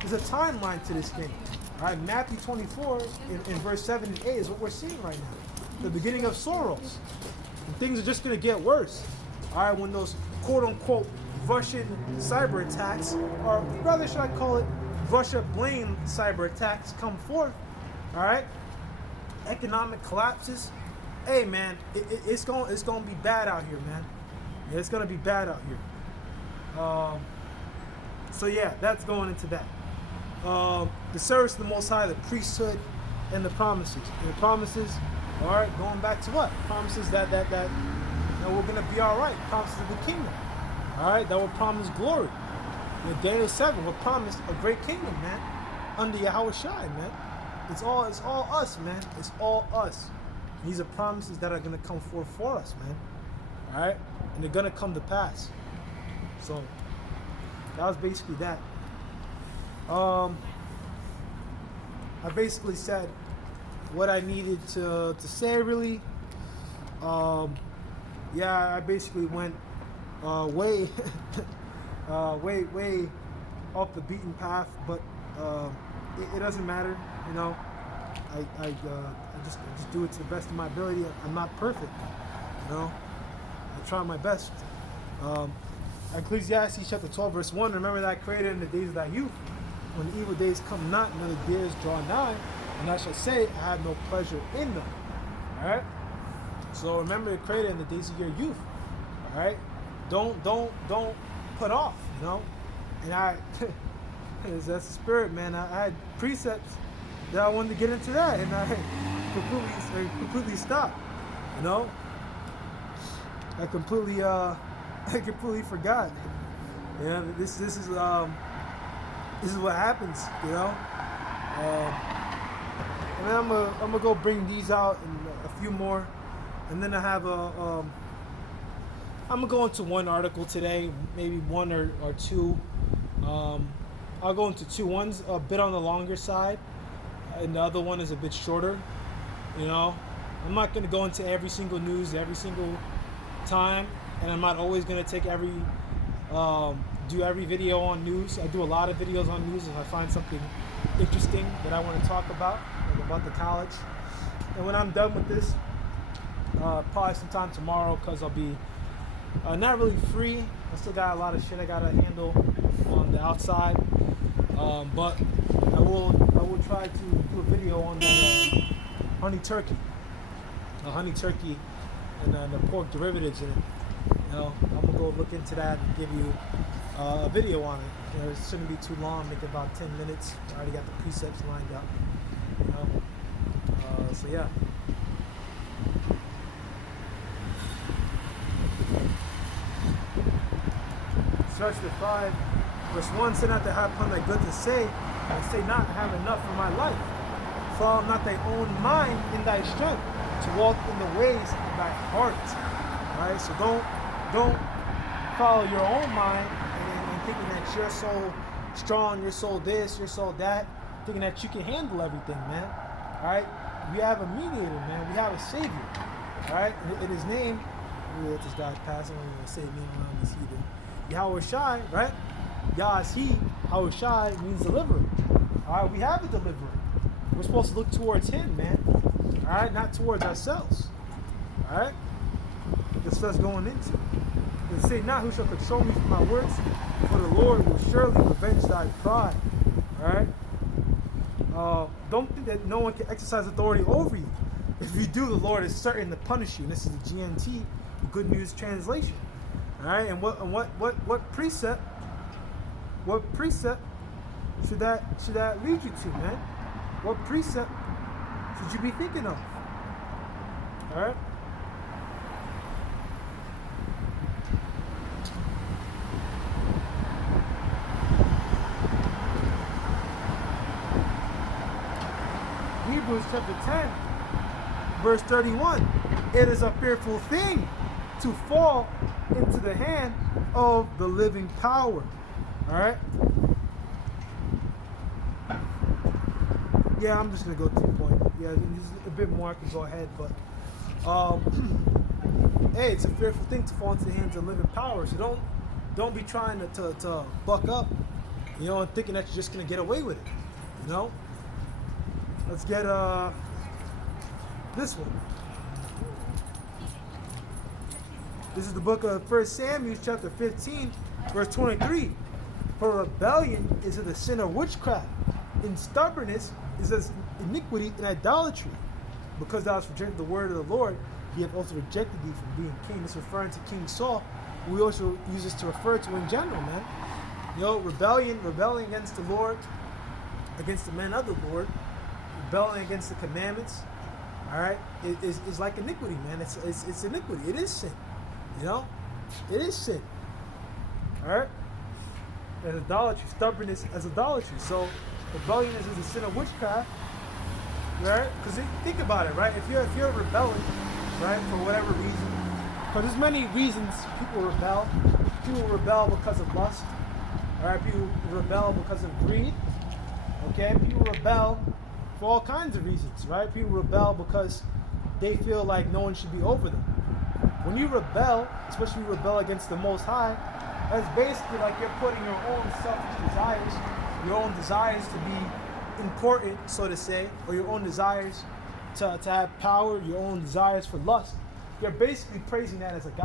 There's a timeline to this thing. All right, Matthew 24 in verse 7 and 8 is what we're seeing right now. The beginning of sorrows. And things are just going to get worse. All right, when those quote-unquote Russian cyber attacks, or rather should I call it Russia-blamed cyber attacks, come forth, all right, economic collapses. Hey, man, it's gonna be bad out here, man. Yeah, it's gonna be bad out here. So yeah, that's going into that. The service of the Most High, the priesthood, and the promises. And the promises, all right, going back to what? Promises that we're gonna be all right. Promises of the kingdom, all right, that will promise glory. In Daniel 7, we're promised a great kingdom, man, under Yahweh Shai, man. It's all us, man. It's all us. These are promises that are gonna come forth for us, man. All right, and they're gonna come to pass. So that was basically that. I basically said what I needed to say, really. Yeah, I basically went way way off the beaten path, but it doesn't matter, you know. I just do it to the best of my ability. I'm not perfect, you know. I try my best. Ecclesiastes chapter 12 verse 1. Remember that I created in the days of thy youth, when the evil days come not, and the years draw nigh, and I shall say, I have no pleasure in them. All right. So remember, it created in the days of your youth. All right. Don't put off, you know. And that's the spirit, man. I had precepts that I wanted to get into that, and I completely stopped. You know. I completely forgot. Yeah, this is what happens, you know. And then I'm gonna go bring these out and a few more, and then I have I'm gonna go into one article today, maybe one or two. I'll go into two. One's a bit on the longer side, and the other one is a bit shorter. You know, I'm not gonna go into every single news every single time, and I'm not always gonna take do every video on news. I do a lot of videos on news if I find something interesting that I want to talk about, like about the college. And when I'm done with this, probably sometime tomorrow, because I'll be not really free. I still got a lot of shit I gotta handle on the outside, but I will try to do a video on the honey turkey, and the pork derivatives in it. You know, I'm gonna go look into that and give you a video on it. You know, it shouldn't be too long. Make it about 10 minutes. I already got the precepts lined up. You know, so yeah. Search the 5, verse 1. Say not that I have upon thy good to say, and say not I have enough for my life. Follow not thy own mind in thy strength, to walk in the ways of thy heart. All right, so don't follow your own mind and thinking that you're so strong, you're so this, you're so that, thinking that you can handle everything, man. All right, we have a mediator, man. We have a savior. All right, in his name, we let this guy pass. I'm gonna save me around this heathen. Yahweh Shai, right? Yah is he. Yahweh Shai means deliverer. All right, we have a deliverer. We're supposed to look towards him, man. All right, not towards ourselves. All right, that's what that's going into. And say not, who shall control me for my works? For the Lord will surely revenge thy pride. All right. Don't think that no one can exercise authority over you. If you do, the Lord is certain to punish you. And this is the GNT, the Good News Translation. All right. And what precept? What precept should that lead you to, man? What precept should you be thinking of? All right. Hebrews chapter 10, verse 31. It is a fearful thing to fall into the hand of the living power. Alright? Yeah, I'm just going to go to the point. Yeah, there's a bit more I can go ahead, but hey, it's a fearful thing to fall into the hands of living power. So don't be trying to buck up, and thinking that you're just going to get away with it. Let's get this one. This is the book of 1 Samuel chapter 15, verse 23. For rebellion is the sin of witchcraft, and stubbornness is as iniquity and idolatry. Because thou hast rejected the word of the Lord, he hath also rejected thee from being king. This is referring to King Saul. We also use this to refer to in general, man. Rebelling against the Lord, against the men of the Lord, rebelling against the commandments, all right, is like iniquity, man. It's iniquity. It is sin. It is sin. All right? As idolatry, stubbornness as idolatry. So rebellion is the sin of witchcraft, right? Because think about it, right? If you're rebelling, right, for whatever reason, because there's many reasons people rebel. People rebel because of lust. All right? People rebel because of greed. Okay? People rebel for all kinds of reasons, right? People rebel because they feel like no one should be over them. When you rebel, especially you rebel against the Most High, that's basically like you're putting your own selfish desires, your own desires to be important, so to say, or your own desires to have power, your own desires for lust. You're basically praising that as a God.